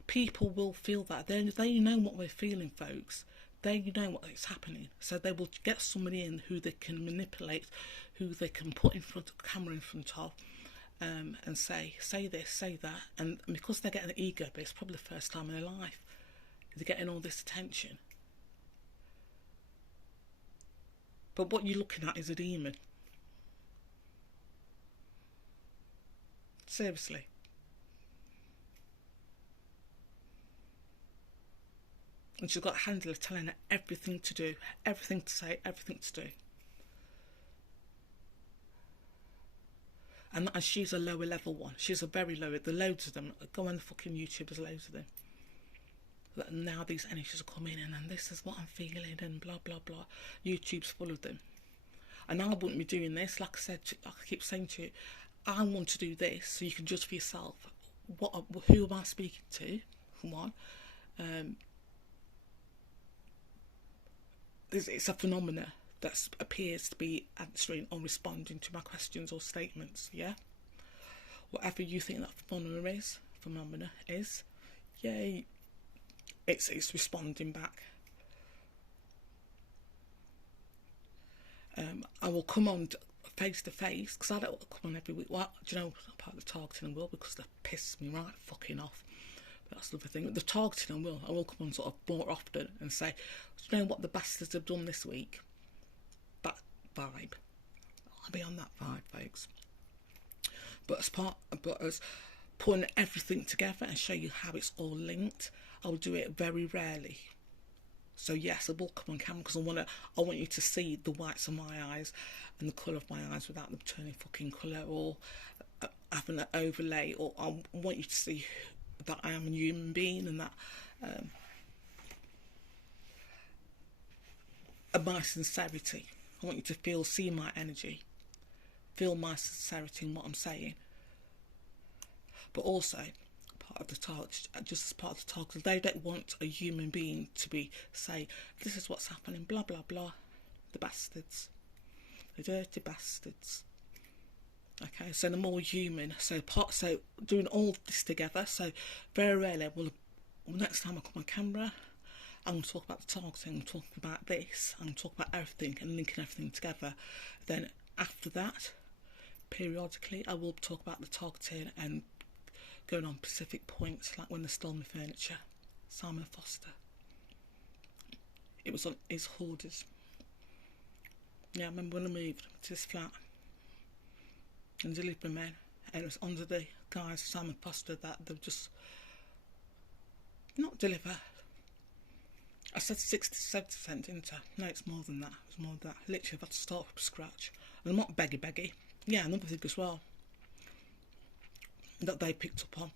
People will feel that. They know what we're feeling, folks. They know what is happening, so they will get somebody in who they can manipulate, who they can put in front of the camera in front of, and say this, say that, and because they're getting an ego, but it's probably the first time in their life they're getting all this attention. But what you're looking at is a demon. Seriously. And she's got a handler telling her everything to do, everything to say, everything to do. and she's a lower level one. She's a very low. There's loads of them. Go on the fucking YouTube. There's loads of them. Now these energies are coming in, and this is what I'm feeling, and blah blah blah. YouTube's full of them, and I wouldn't be doing this. Like I said, like I keep saying to you, I want to do this so you can judge for yourself. Who am I speaking to? Come on. It's a phenomena that appears to be answering or responding to my questions or statements. Yeah. Whatever you think that phenomena is, yay. It's responding back. I will come on face to face, because I don't come on every week. Well, do you know, part of the targeting I will, because they piss me right fucking off. But that's the other thing. The targeting I will come on sort of more often and say, do you know what the bastards have done this week? That vibe. I'll be on that vibe, folks. But as putting everything together and show you how it's all linked, I'll do it very rarely. So yes, I will come on camera because I want you to see the whites of my eyes and the colour of my eyes without them turning fucking colour, or having an overlay, or I want you to see that I am a human being, and that my sincerity. I want you to see my energy, feel my sincerity in what I'm saying. But also, part of the target, just as part of the target, they don't want a human being to say, this is what's happening, blah blah blah. The bastards, the dirty bastards. Okay, so the more human, so doing all this together. So very rarely next time I come on camera, I'm going to talk about the targeting, I'm talking about this, I'm going to talk about everything and linking everything together. Then after that, periodically, I will talk about the targeting and going on specific points, like when they stole my furniture. Simon Foster. It was on his hoarders. Yeah, I remember when I moved to this flat and delivery men, and it was under the guise of Simon Foster that they've just not deliver. I said 60-70%, didn't I? No, it's more than that. It's more than that. Literally, I've had to start from scratch. And I'm not beggy. Yeah, another thing as well that they picked up on,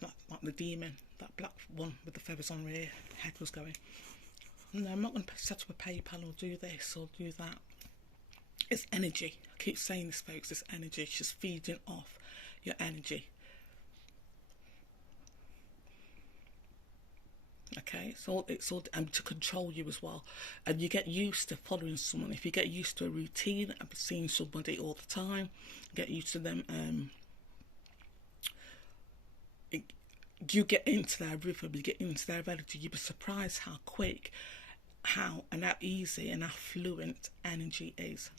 like the demon, that black one with the feathers on her head was going, no, I'm not going to set up a PayPal or do this or do that. It's energy. I keep saying this, folks, it's energy. It's just feeding off your energy. Okay, it's all and to control you as well. And you get used to following someone. If you get used to a routine of seeing somebody all the time, get used to them, you get into their rhythm, you get into their energy. You'd be surprised how quick, how easy and how fluent energy is.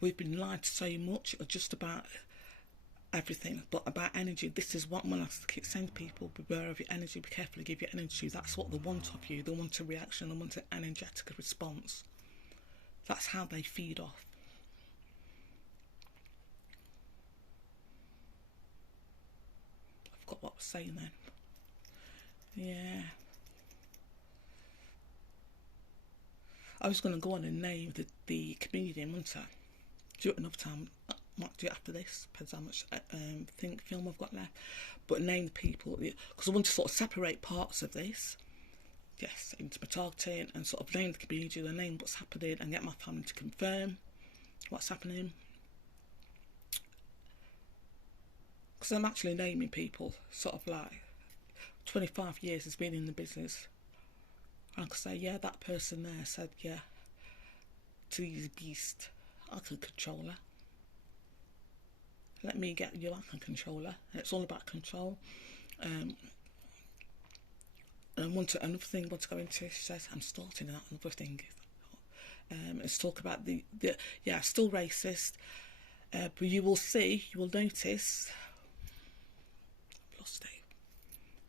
We've been lied to so much just about everything, but about energy. This is what, when I keep saying to people, beware of your energy, be careful to give your energy. That's what they want of you. They want a reaction, they want an energetic response. That's how they feed off. I forgot what I was saying then. Yeah. I was going to go on and name the comedian, wasn't I? Do it another time. I might do it after this. Depends how much film I've got left. But name the people, because I want to sort of separate parts of this. Yes, into my targeting, and sort of name the community, and name what's happening, and get my family to confirm what's happening. Because I'm actually naming people, sort of like 25 years has been in the business. I can say, yeah, that person there said, yeah, to these beast, I can control her. Let me get you, I can control her. And it's all about control. And another thing I want to go into, she says, I'm starting that, another thing. Let's talk about still racist. But you will notice, I've lost it.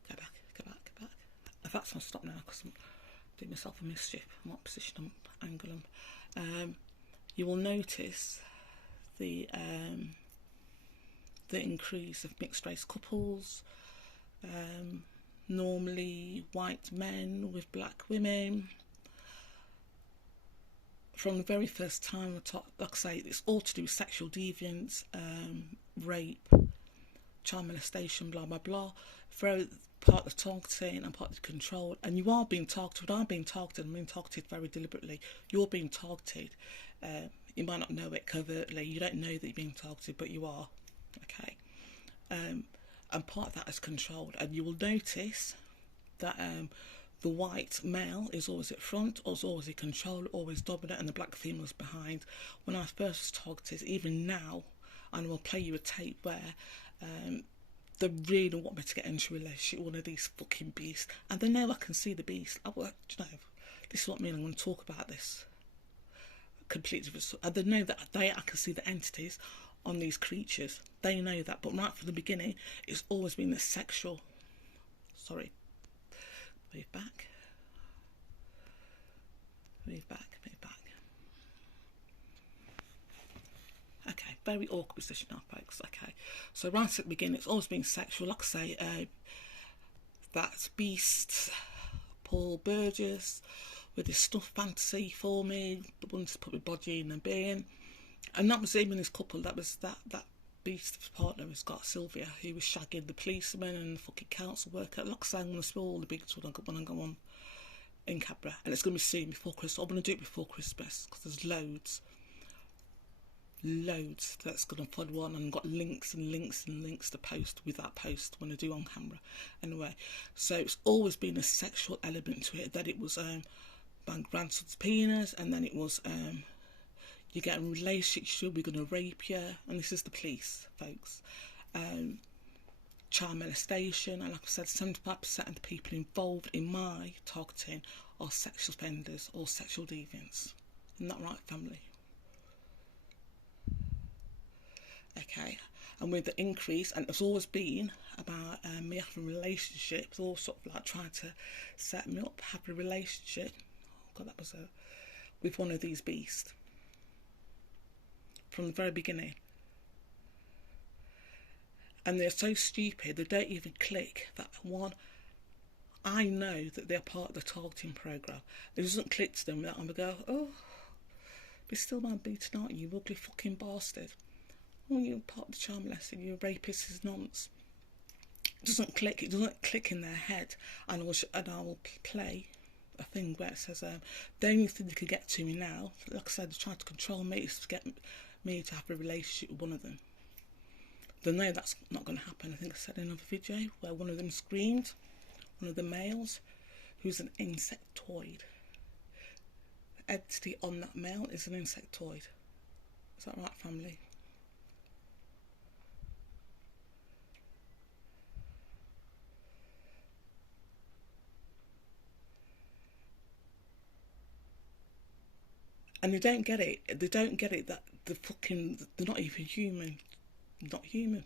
Go back. In fact, I'll stop now because I'm doing myself a mischief. I'm not position, I'm angle them. You will notice the increase of mixed race couples, normally white men with black women. From the very first time, like I say, it's all to do with sexual deviance, rape, child molestation, blah blah blah. For part of the targeting and part of the control, and you are being targeted. I'm being targeted. I'm being targeted very deliberately. You're being targeted. You might not know it covertly. You don't know that you're being targeted, but you are. Okay. And part of that is controlled, and you will notice that the white male is always at front, or is always in control, always dominant, and the black female's behind. When I first was targeted, even now, and we'll play you a tape where they really want me to get into a relationship with one of these fucking beasts, and they know I can see the beast. This is what I mean. I'm going to talk about this completely, and they know that I can see the entities on these creatures. They know that, but right from the beginning, it's always been a sexual. Sorry. Move back. Move back. Move back. Okay, very awkward position now, folks. Okay, so right at the beginning, it's always been sexual. Like I say, that's Beast, Paul Burgess, with his stuff fantasy for me. The one to put my body in a bin, and that was him and his couple. That was that Beast's partner has got Sylvia, who was shagging the policeman and the fucking council worker. Like I say, I'm going to spill all the big when I go on in Cabra, and it's going to be soon before Christmas. I'm going to do it before Christmas because there's loads that's going to follow on, and I've got links and links and links to post with that post when I do on camera. Anyway, so it's always been a sexual element to it. That it was my grandson's penis, and then it was you get in a relationship, we're going to rape you, and this is the police, folks. Child molestation, and like I said, 75% of the people involved in my targeting are sexual offenders or sexual deviants. Isn't that right, family? Okay, and with the increase, and it's always been about me having relationships, or sort of like trying to set me up, have a relationship. Oh God, that was with one of these beasts. From the very beginning, and they're so stupid they don't even click that one. I know that they're part of the targeting program. It doesn't click to them that I'm gonna go, oh, be still my beating, aren't you, ugly fucking bastard? Oh, you're part of the child molesting, you're a rapist, is nonsense. It doesn't click. It doesn't click in their head, and I will play a thing where it says the only thing they can get to me now, like I said, they're trying to control me, is to get me to have a relationship with one of them. They know that's not going to happen. I think I said in another video where one of them screamed, one of the males, who's an insectoid. The entity on that male is an insectoid. Is that right, family? And they don't get it. They don't get it that they're not even human. Not human.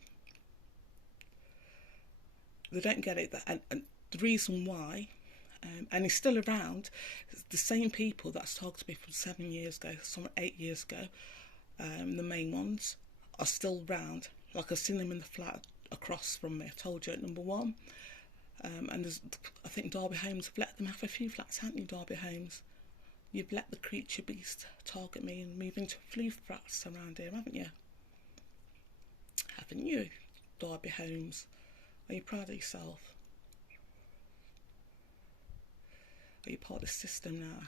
They don't get it that, and the reason why, and it's still around. The same people that's targeted me from 7 years ago, some 8 years ago. The main ones are still around. Like I've seen them in the flat across from me. I told you at number 1. And I think Derby Homes have let them have a few flats, haven't you, Derby Homes? You've let the creature beast target me and move into a few flats around here, haven't you? Haven't you, Derby Homes? Are you proud of yourself? Are you part of the system now?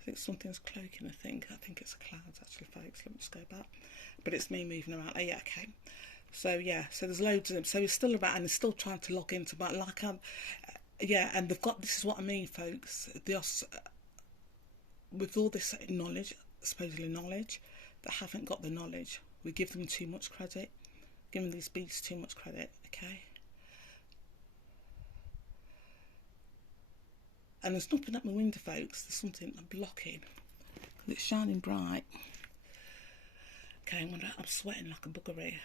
I think something's cloaking, I think it's a cloud actually, folks. Let me just go back. But it's me moving around. Oh yeah, okay. So yeah, so there's loads of them. So it's still around, and they're still trying to log into, but like yeah, and they've got, this is what I mean, folks. With all this knowledge, supposedly knowledge, that haven't got the knowledge. We give them too much credit. Giving these beasts too much credit, okay? And there's nothing at my window, folks. There's something I'm blocking. Because it's shining bright. Okay, I'm sweating like a bugger here.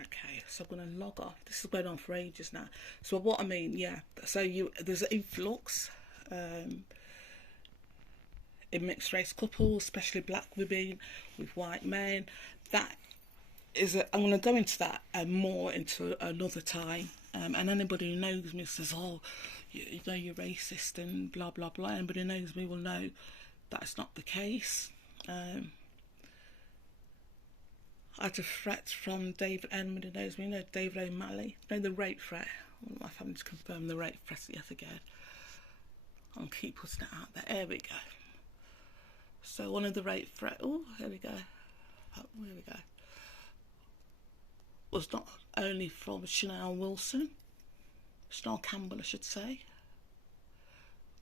Okay, so I'm going to log off. This is going on for ages now. So what I mean, yeah, so there's an influx in mixed race couples, especially black women with white men. That is I'm going to go into that more into another time. And anybody who knows me says, oh, you know, you're racist and blah blah blah. Anybody who knows me will know that's not the case. I had a threat from David, anybody who knows me, you know, David O'Malley, you know, the rape threat. I want my family to confirm the rape threat yet again. I'll keep putting it out there. There we go. So one of the rape threat, oh, here we go. Oh, here we go. Was not only from Chanel Wilson, Chanel Campbell, I should say,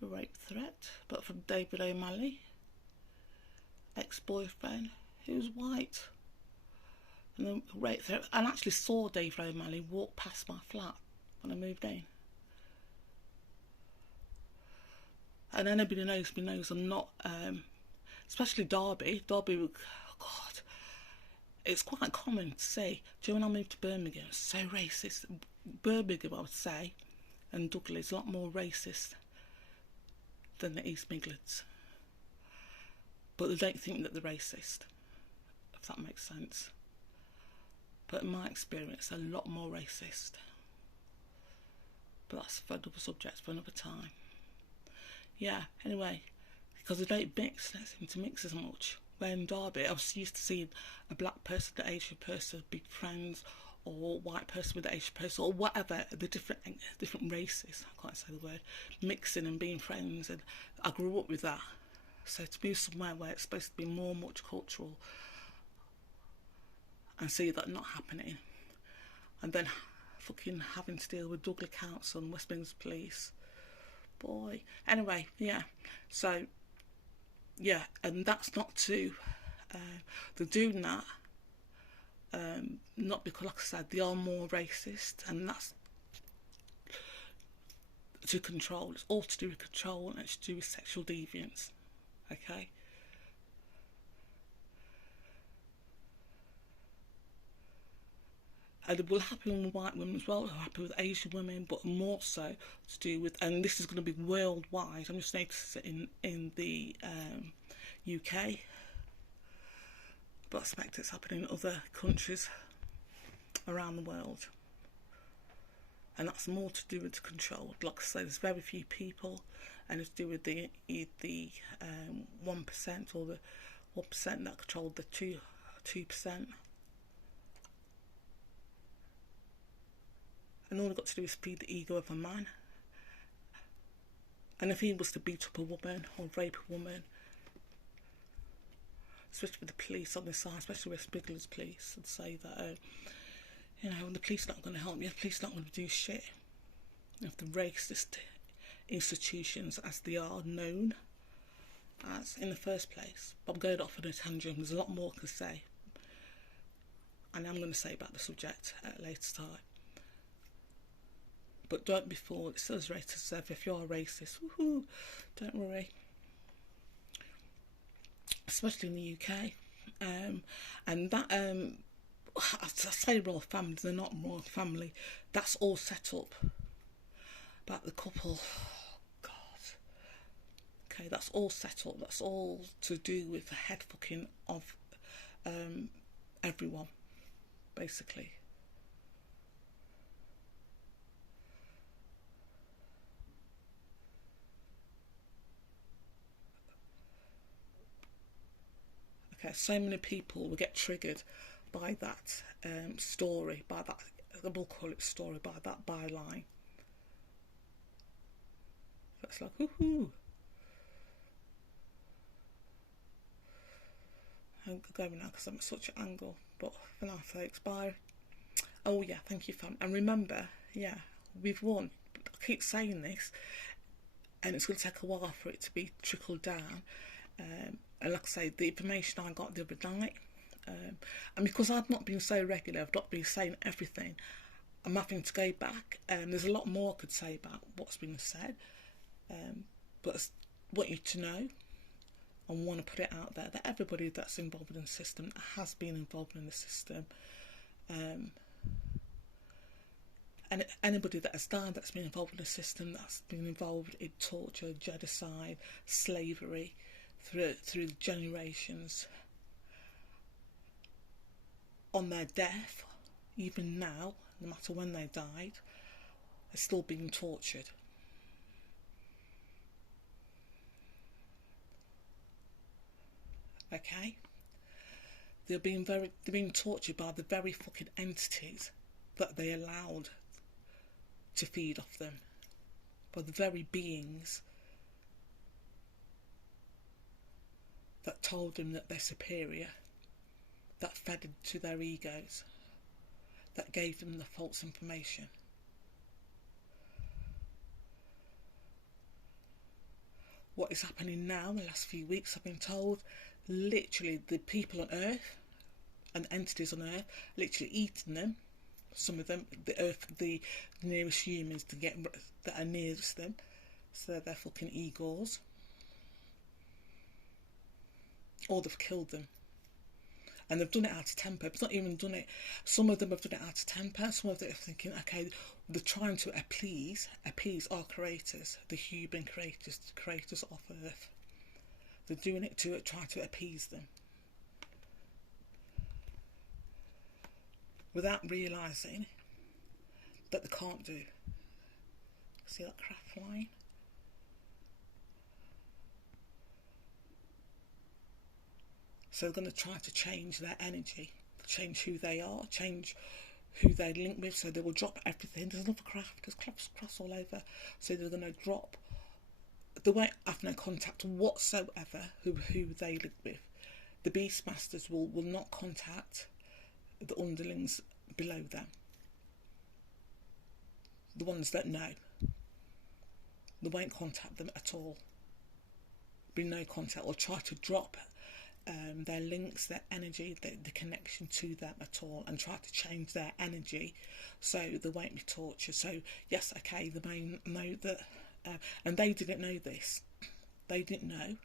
the rape threat, but from David O'Malley, ex-boyfriend, who's white. And the rape threat, and I actually saw David O'Malley walk past my flat when I moved in. And anybody who knows me knows I'm not, especially Derby, oh God, it's quite common to say, do you know when I moved to Birmingham, it's so racist. Birmingham, I would say, and Dudley is a lot more racist than the East Midlands. But they don't think that they're racist, if that makes sense. But in my experience, they're a lot more racist. But that's for another subject for another time. Yeah, anyway, because they don't mix, they don't seem to mix as much. Where in Derby, I was used to seeing a black person, an Asian person, be friends, or white person with an Asian person, or whatever, the different races, I can't say the word, mixing and being friends, and I grew up with that. So to move somewhere where it's supposed to be more multicultural and see that not happening, and then fucking having to deal with Dudley Council and Westminster Police, boy. Anyway, yeah, so yeah, and that's not to they're doing that not because, like I said, they are more racist, and that's to control. It's all to do with control, and it's to do with sexual deviance. Okay. And it will happen with white women as well, it'll happen with Asian women, but more so to do with, and this is going to be worldwide, I'm just noticing it in the UK, but I expect it's happening in other countries around the world. And that's more to do with the control. Like I say, there's very few people, and it's to do with the 1% or the 1% that control the 2%. And all they've got to do is feed the ego of a man. And if he was to beat up a woman or rape a woman, especially with the police on this side, especially with Midlands police, and say that, you know, the police are not going to help you, the police are not going to do shit. If the racist institutions, as they are known as in the first place. But I'm going off on a tangent, there's a lot more to say. And I'm going to say about the subject at a later time. But don't be fooled, it's still as racist as if you're a racist. Woohoo, don't worry. Especially in the UK. And that, I say royal family, they're not royal family. That's all set up. About the couple, God. Okay, that's all set up. That's all to do with the head fucking of everyone, basically. Okay, so many people will get triggered by that story, by that, we'll call it story, by that byline. That's like, woohoo. I'm going now because I'm at such an angle, but for now, folks, bye. Oh yeah, thank you, fam. And remember, yeah, we've won. I keep saying this, and it's going to take a while for it to be trickled down. And like I say, the information I got the other night, and because I've not been so regular, I've not been saying everything, I'm having to go back. There's a lot more I could say about what's been said, but I want you to know and want to put it out there that everybody that's involved in the system, that has been involved in the system, And anybody that has died, that's been involved in a system that's been involved in torture, genocide, slavery through generations, on their death, even now, no matter when they died, are still being tortured. Okay? They're being tortured by the very fucking entities that they allowed to feed off them, by the very beings that told them that they're superior, that fed into their egos, that gave them the false information. What is happening now in the last few weeks, I've been told, literally the people on Earth and entities on Earth literally eating them. Some of them, the nearest humans that are nearest them, so they're fucking Igors, or they've killed them. And they've done it out of temper. It's not even done it. Some of them have done it out of temper. Some of them are thinking, okay, they're trying to appease our creators, the human creators, the creators of Earth. They're doing it to try to appease them, without realising that they can't do. See that craft flying? So they're going to try to change their energy, change who they are, change who they link with. So they will drop everything. There's another craft, there's crafts all over. So they're going to drop. They won't have no contact whatsoever who they link with. The Beastmasters will not contact the underlings below them. The ones that know. They won't contact them at all. There'll be no contact, or try to drop their links, their energy, the connection to them at all, and try to change their energy so they won't be tortured. So yes, okay, they may know that, and they didn't know this. They didn't know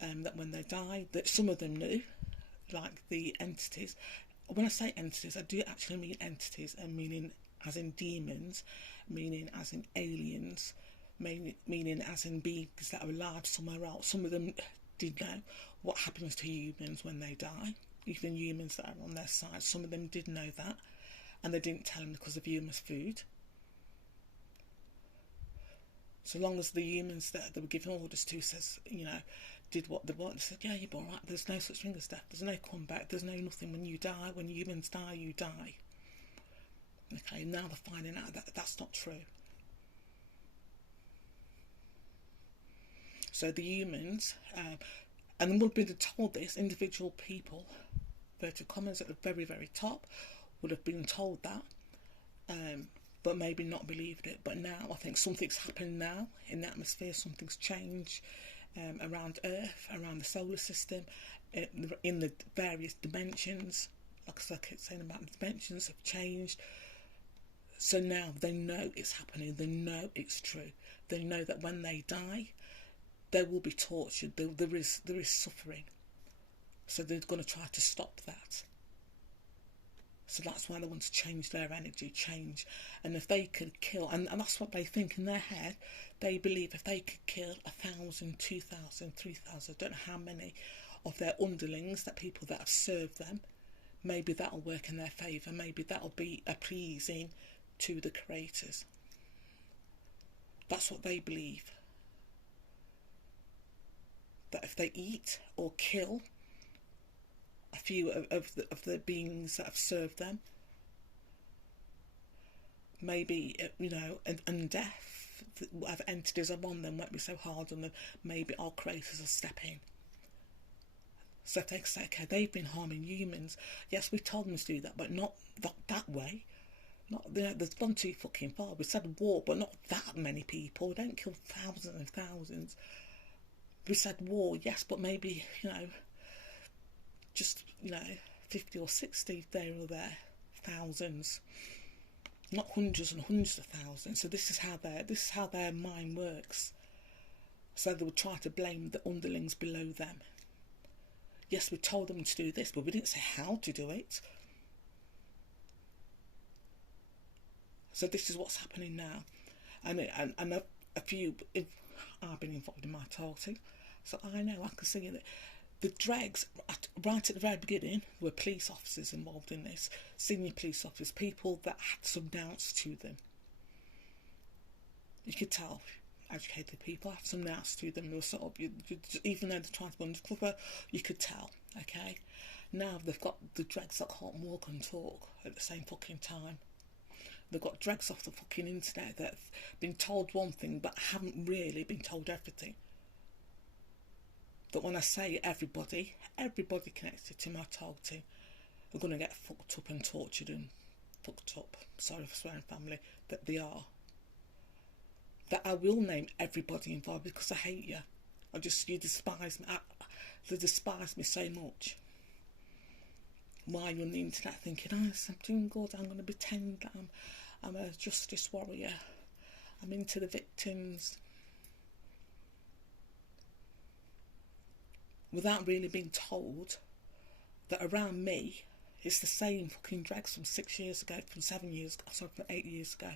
that when they died, that some of them knew, like the entities. When I say entities, I do actually mean entities, and meaning as in demons, meaning as in aliens, meaning as in beings that are alive somewhere else. Some of them did know what happens to humans when they die, even humans that are on their side. Some of them did know that, and they didn't tell them because the humans' food. So long as the humans that they were giving orders to says, did what they want, they said, yeah, you're all right, there's no such thing as death, there's no comeback, there's no nothing. When you die, when humans die, you die. Okay, now they're finding out that that's not true. So the humans, and would have been told this, individual people, inverted commas at the very, very top, would have been told that, but maybe not believed it. But now I think something's happened now in the atmosphere, something's changed around Earth, around the solar system, in the various dimensions. Like I keep saying about the dimensions have changed. So now they know it's happening, they know it's true. They know that when they die, they will be tortured, there is suffering. So they're going to try to stop that. So that's why they want to change their energy, change. And if they could kill, and that's what they think in their head, they believe if they could kill 1,000, 2,000, 3,000, I don't know how many of their underlings, that people that have served them, maybe that'll work in their favour, maybe that'll be appeasing to the creators. That's what they believe. That if they eat or kill a few of the beings that have served them, maybe, and death, whatever entities are on them won't be so hard on them. Maybe our creators will step in. So if they say, okay, they've been harming humans, yes, we told them to do that, but not that way. Not, they've gone too fucking far. We said war, but not that many people. We don't kill thousands and thousands. We said war, yes, but maybe, just, 50 or 60 there or there, thousands, not hundreds and hundreds of thousands. So this is how their mind works. So they would try to blame the underlings below them. Yes, we told them to do this, but we didn't say how to do it. So this is what's happening now. And a few, if I've been involved in my talking, so I know, I can see that the dregs, right at the very beginning, there were police officers involved in this, senior police officers, people that had some doubts to them. You could tell, educated people have some doubts to them. They were sort of, even though they're trying to be undercover, you could tell, okay? Now they've got the dregs that can't walk and talk at the same fucking time. They've got dregs off the fucking internet that have been told one thing but haven't really been told everything. But when I say everybody connected to my targeting are going to get fucked up and tortured and fucked up, sorry for swearing family, that they are. That I will name everybody involved because I hate you. You despise me. They despise me so much. Why you're on the internet thinking, I'm doing good, I'm going to pretend that I'm a justice warrior, I'm into the victims, without really being told that around me it's the same fucking dregs from 6 years ago, from 7 years ago, sorry, from 8 years ago,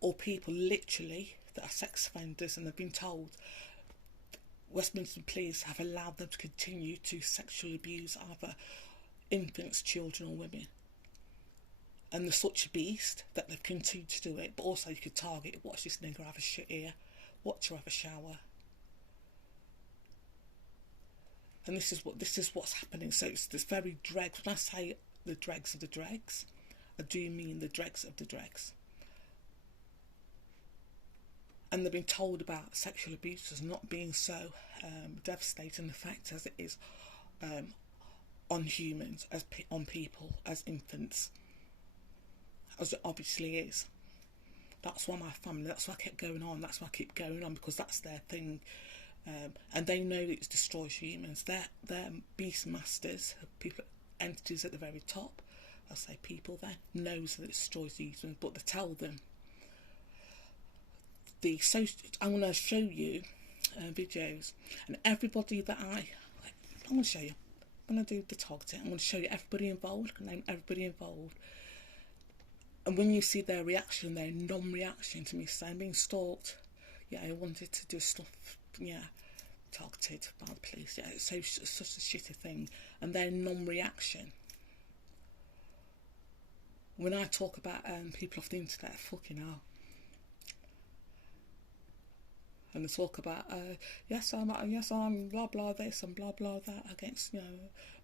or people literally that are sex offenders and have been told Westminster Police have allowed them to continue to sexually abuse either infants, children or women. And they're such a beast that they've continued to do it. But also you could target, watch this nigger have a shit here, watch her have a shower. And this is what's happening. So it's this very dregs. When I say the dregs of the dregs, I do mean the dregs of the dregs. And they've been told about sexual abuse as not being so devastating effect as it is on humans, on people, as infants, as it obviously is. That's why my family, that's why I kept going on, that's why I keep going on, because that's their thing. And they know that it destroys humans. They're beast masters, people, entities at the very top. I'll say people there, knows that it destroys humans, but they tell them. I'm going to show you videos, and everybody that I'm going to show you. I'm going to do the targeting. I'm going to show you everybody involved, name everybody involved. And when you see their reaction, their non-reaction to me saying, being stalked, yeah, I wanted to do stuff, yeah, targeted by the police, yeah, it's such a shitty thing. And their non-reaction. When I talk about people off the internet, fucking hell. And they talk about, yes, I'm blah blah this and blah blah that against,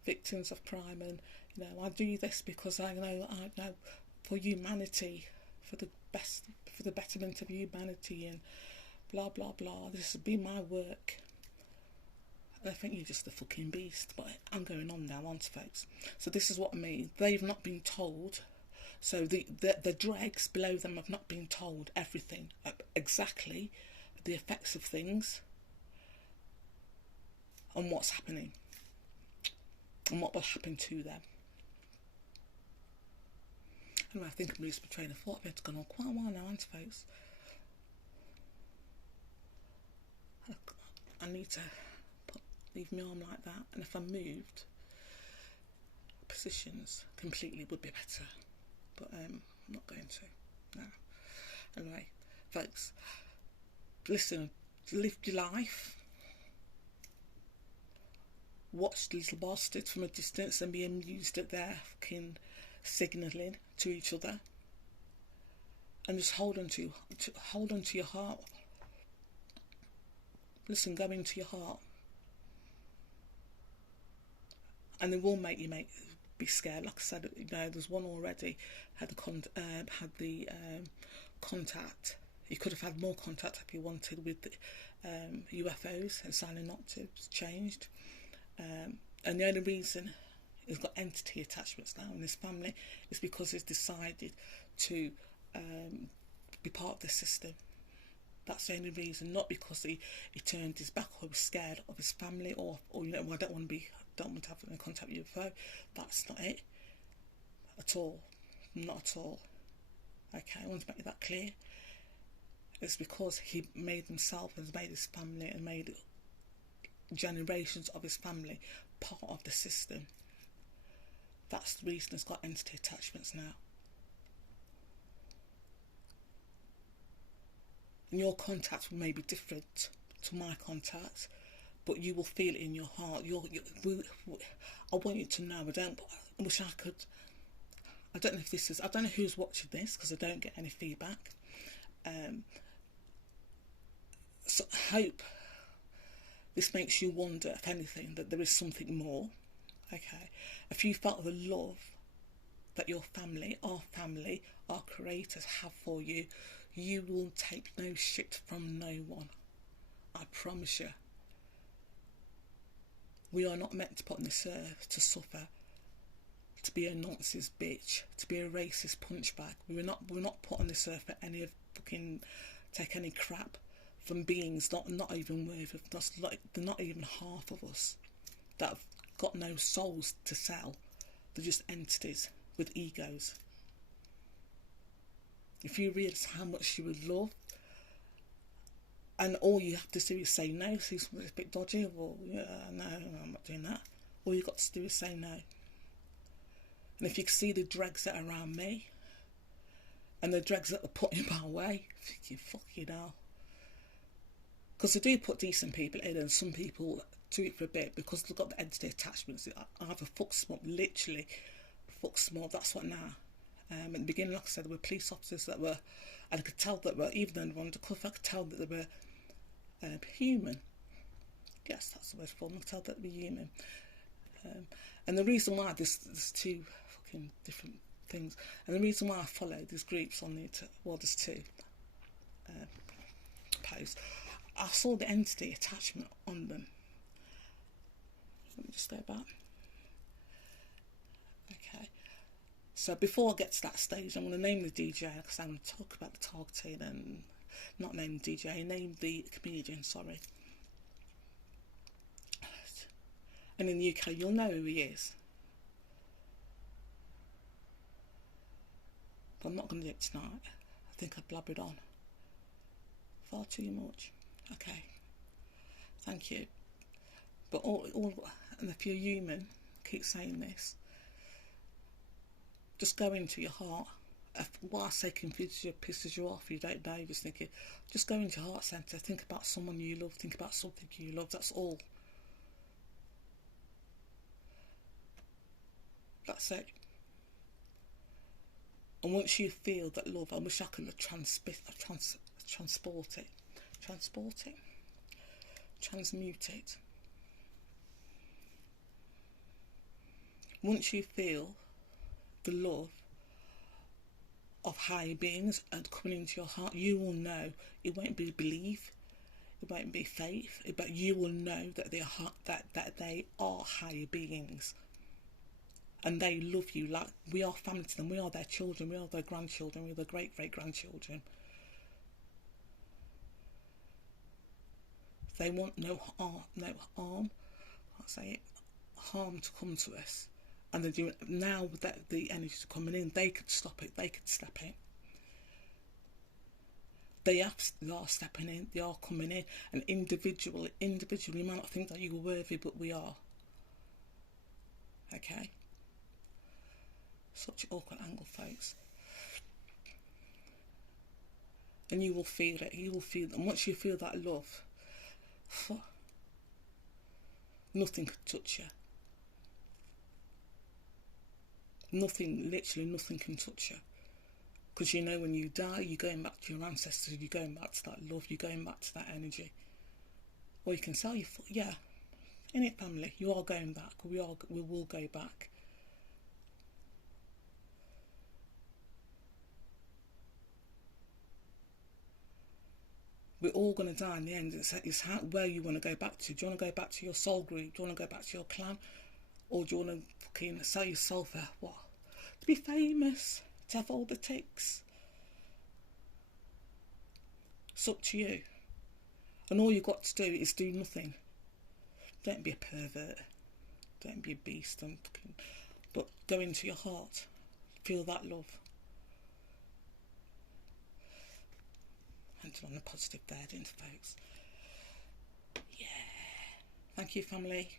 victims of crime, and I do this because I know for humanity, for the betterment of humanity, and blah blah blah. This has been my work. I think you're just a fucking beast. But I'm going on now, aren't I, folks? So this is what I mean. They've not been told. So the dregs below them have not been told everything exactly. The effects of things and what's happening and what will happen to them. Anyway, I think I'm losing my train of thought. It's gone on quite a while now, hasn't it, folks? I need to leave my arm like that, and if I moved positions completely would be better, but I'm not going to. No. Anyway, folks, listen, live your life. Watch these little bastards from a distance and be amused at their fucking signalling to each other. And just hold on to your heart. Listen, go into your heart. And they will make you be scared. Like I said, there's one already had the contact. You could have had more contact if you wanted with the UFOs and signing not to. It's changed. And the only reason he's got entity attachments now in his family is because he's decided to be part of the system. That's the only reason, not because he turned his back or was scared of his family or I don't want to have any contact with UFO. That's not it at all. Not at all. Okay, I want to make that clear. It's because he made himself and made his family and made generations of his family part of the system. That's the reason it's got entity attachments now. And your contact may be different to my contact, but you will feel it in your heart. I want you to know. I wish I could. I don't know if this is. I don't know who's watching this because I don't get any feedback. So I hope this makes you wonder, if anything, that there is something more. Okay, if you felt the love that your family, our creators have for you, you will take no shit from no one. I promise you. We are not meant to put on this earth to suffer, to be a nonsense bitch, to be a racist punchbag. We're not put on this earth for any of fucking take any crap from beings not even worth of us. Like, they're not even half of us that have got no souls to sell. They're just entities with egos. If you realise how much you would love, and all you have to do is say no, see something's a bit dodgy, or yeah, no, I'm not doing that. All you've got to do is say no. And if you can see the dregs that are around me, and the dregs that are put in my way, you fucking hell. Because they do put decent people in, and some people do it for a bit because they've got the entity attachments. I have a fuck small, literally fuck small. That's what now. At the beginning, like I said, there were police officers that were, and I could tell that were, even though they were undercover, I could tell that they were human. Yes, that's the word for them. I could tell that they were human. And the reason why there's two fucking different things, and the reason why I follow these groups on the there's two posts. I saw the entity attachment on them. Let me just go back. Okay. So before I get to that stage, I'm going to name the DJ because I'm going to talk about the targeting and not name the DJ, name the comedian, sorry. And in the UK, you'll know who he is. But I'm not going to do it tonight. I think I blabbered on far too much. Okay, thank you. But and if you're human, keep saying this. Just go into your heart. If what I say pisses you off, you don't know, you're just thinking, just go into your heart centre, think about someone you love, think about something you love, that's all. That's it. And once you feel that love, I wish I could transport it, transmute it. Once you feel the love of higher beings and coming into your heart, you will know. It won't be belief, it won't be faith, but you will know that they are higher beings, and they love you like we are family to them. We are their children, we are their grandchildren, we are their great-great-grandchildren. They want no harm, harm to come to us. And they're doing now that the energies are coming in, they could stop it, they could step in. They are stepping in, they are coming in, and individually, you might not think that you're worthy, but we are. Okay? Such an awkward angle, folks. And you will feel it, and once you feel that love, nothing could touch you. Nothing, literally nothing can touch you. Because you know when you die, you're going back to your ancestors, you're going back to that love, you're going back to that energy. Or you can sell your, yeah, in it, family, you are going back, we will go back. We're all going to die in the end. It's where you want to go back to. Do you want to go back to your soul group? Do you want to go back to your clan? Or do you want to fucking sell yourself for what? To be famous, to have all the ticks. It's up to you. And all you've got to do is do nothing. Don't be a pervert. Don't be a beast. But go into your heart. Feel that love. And on a positive there, didn't folks? Yeah. Thank you, family.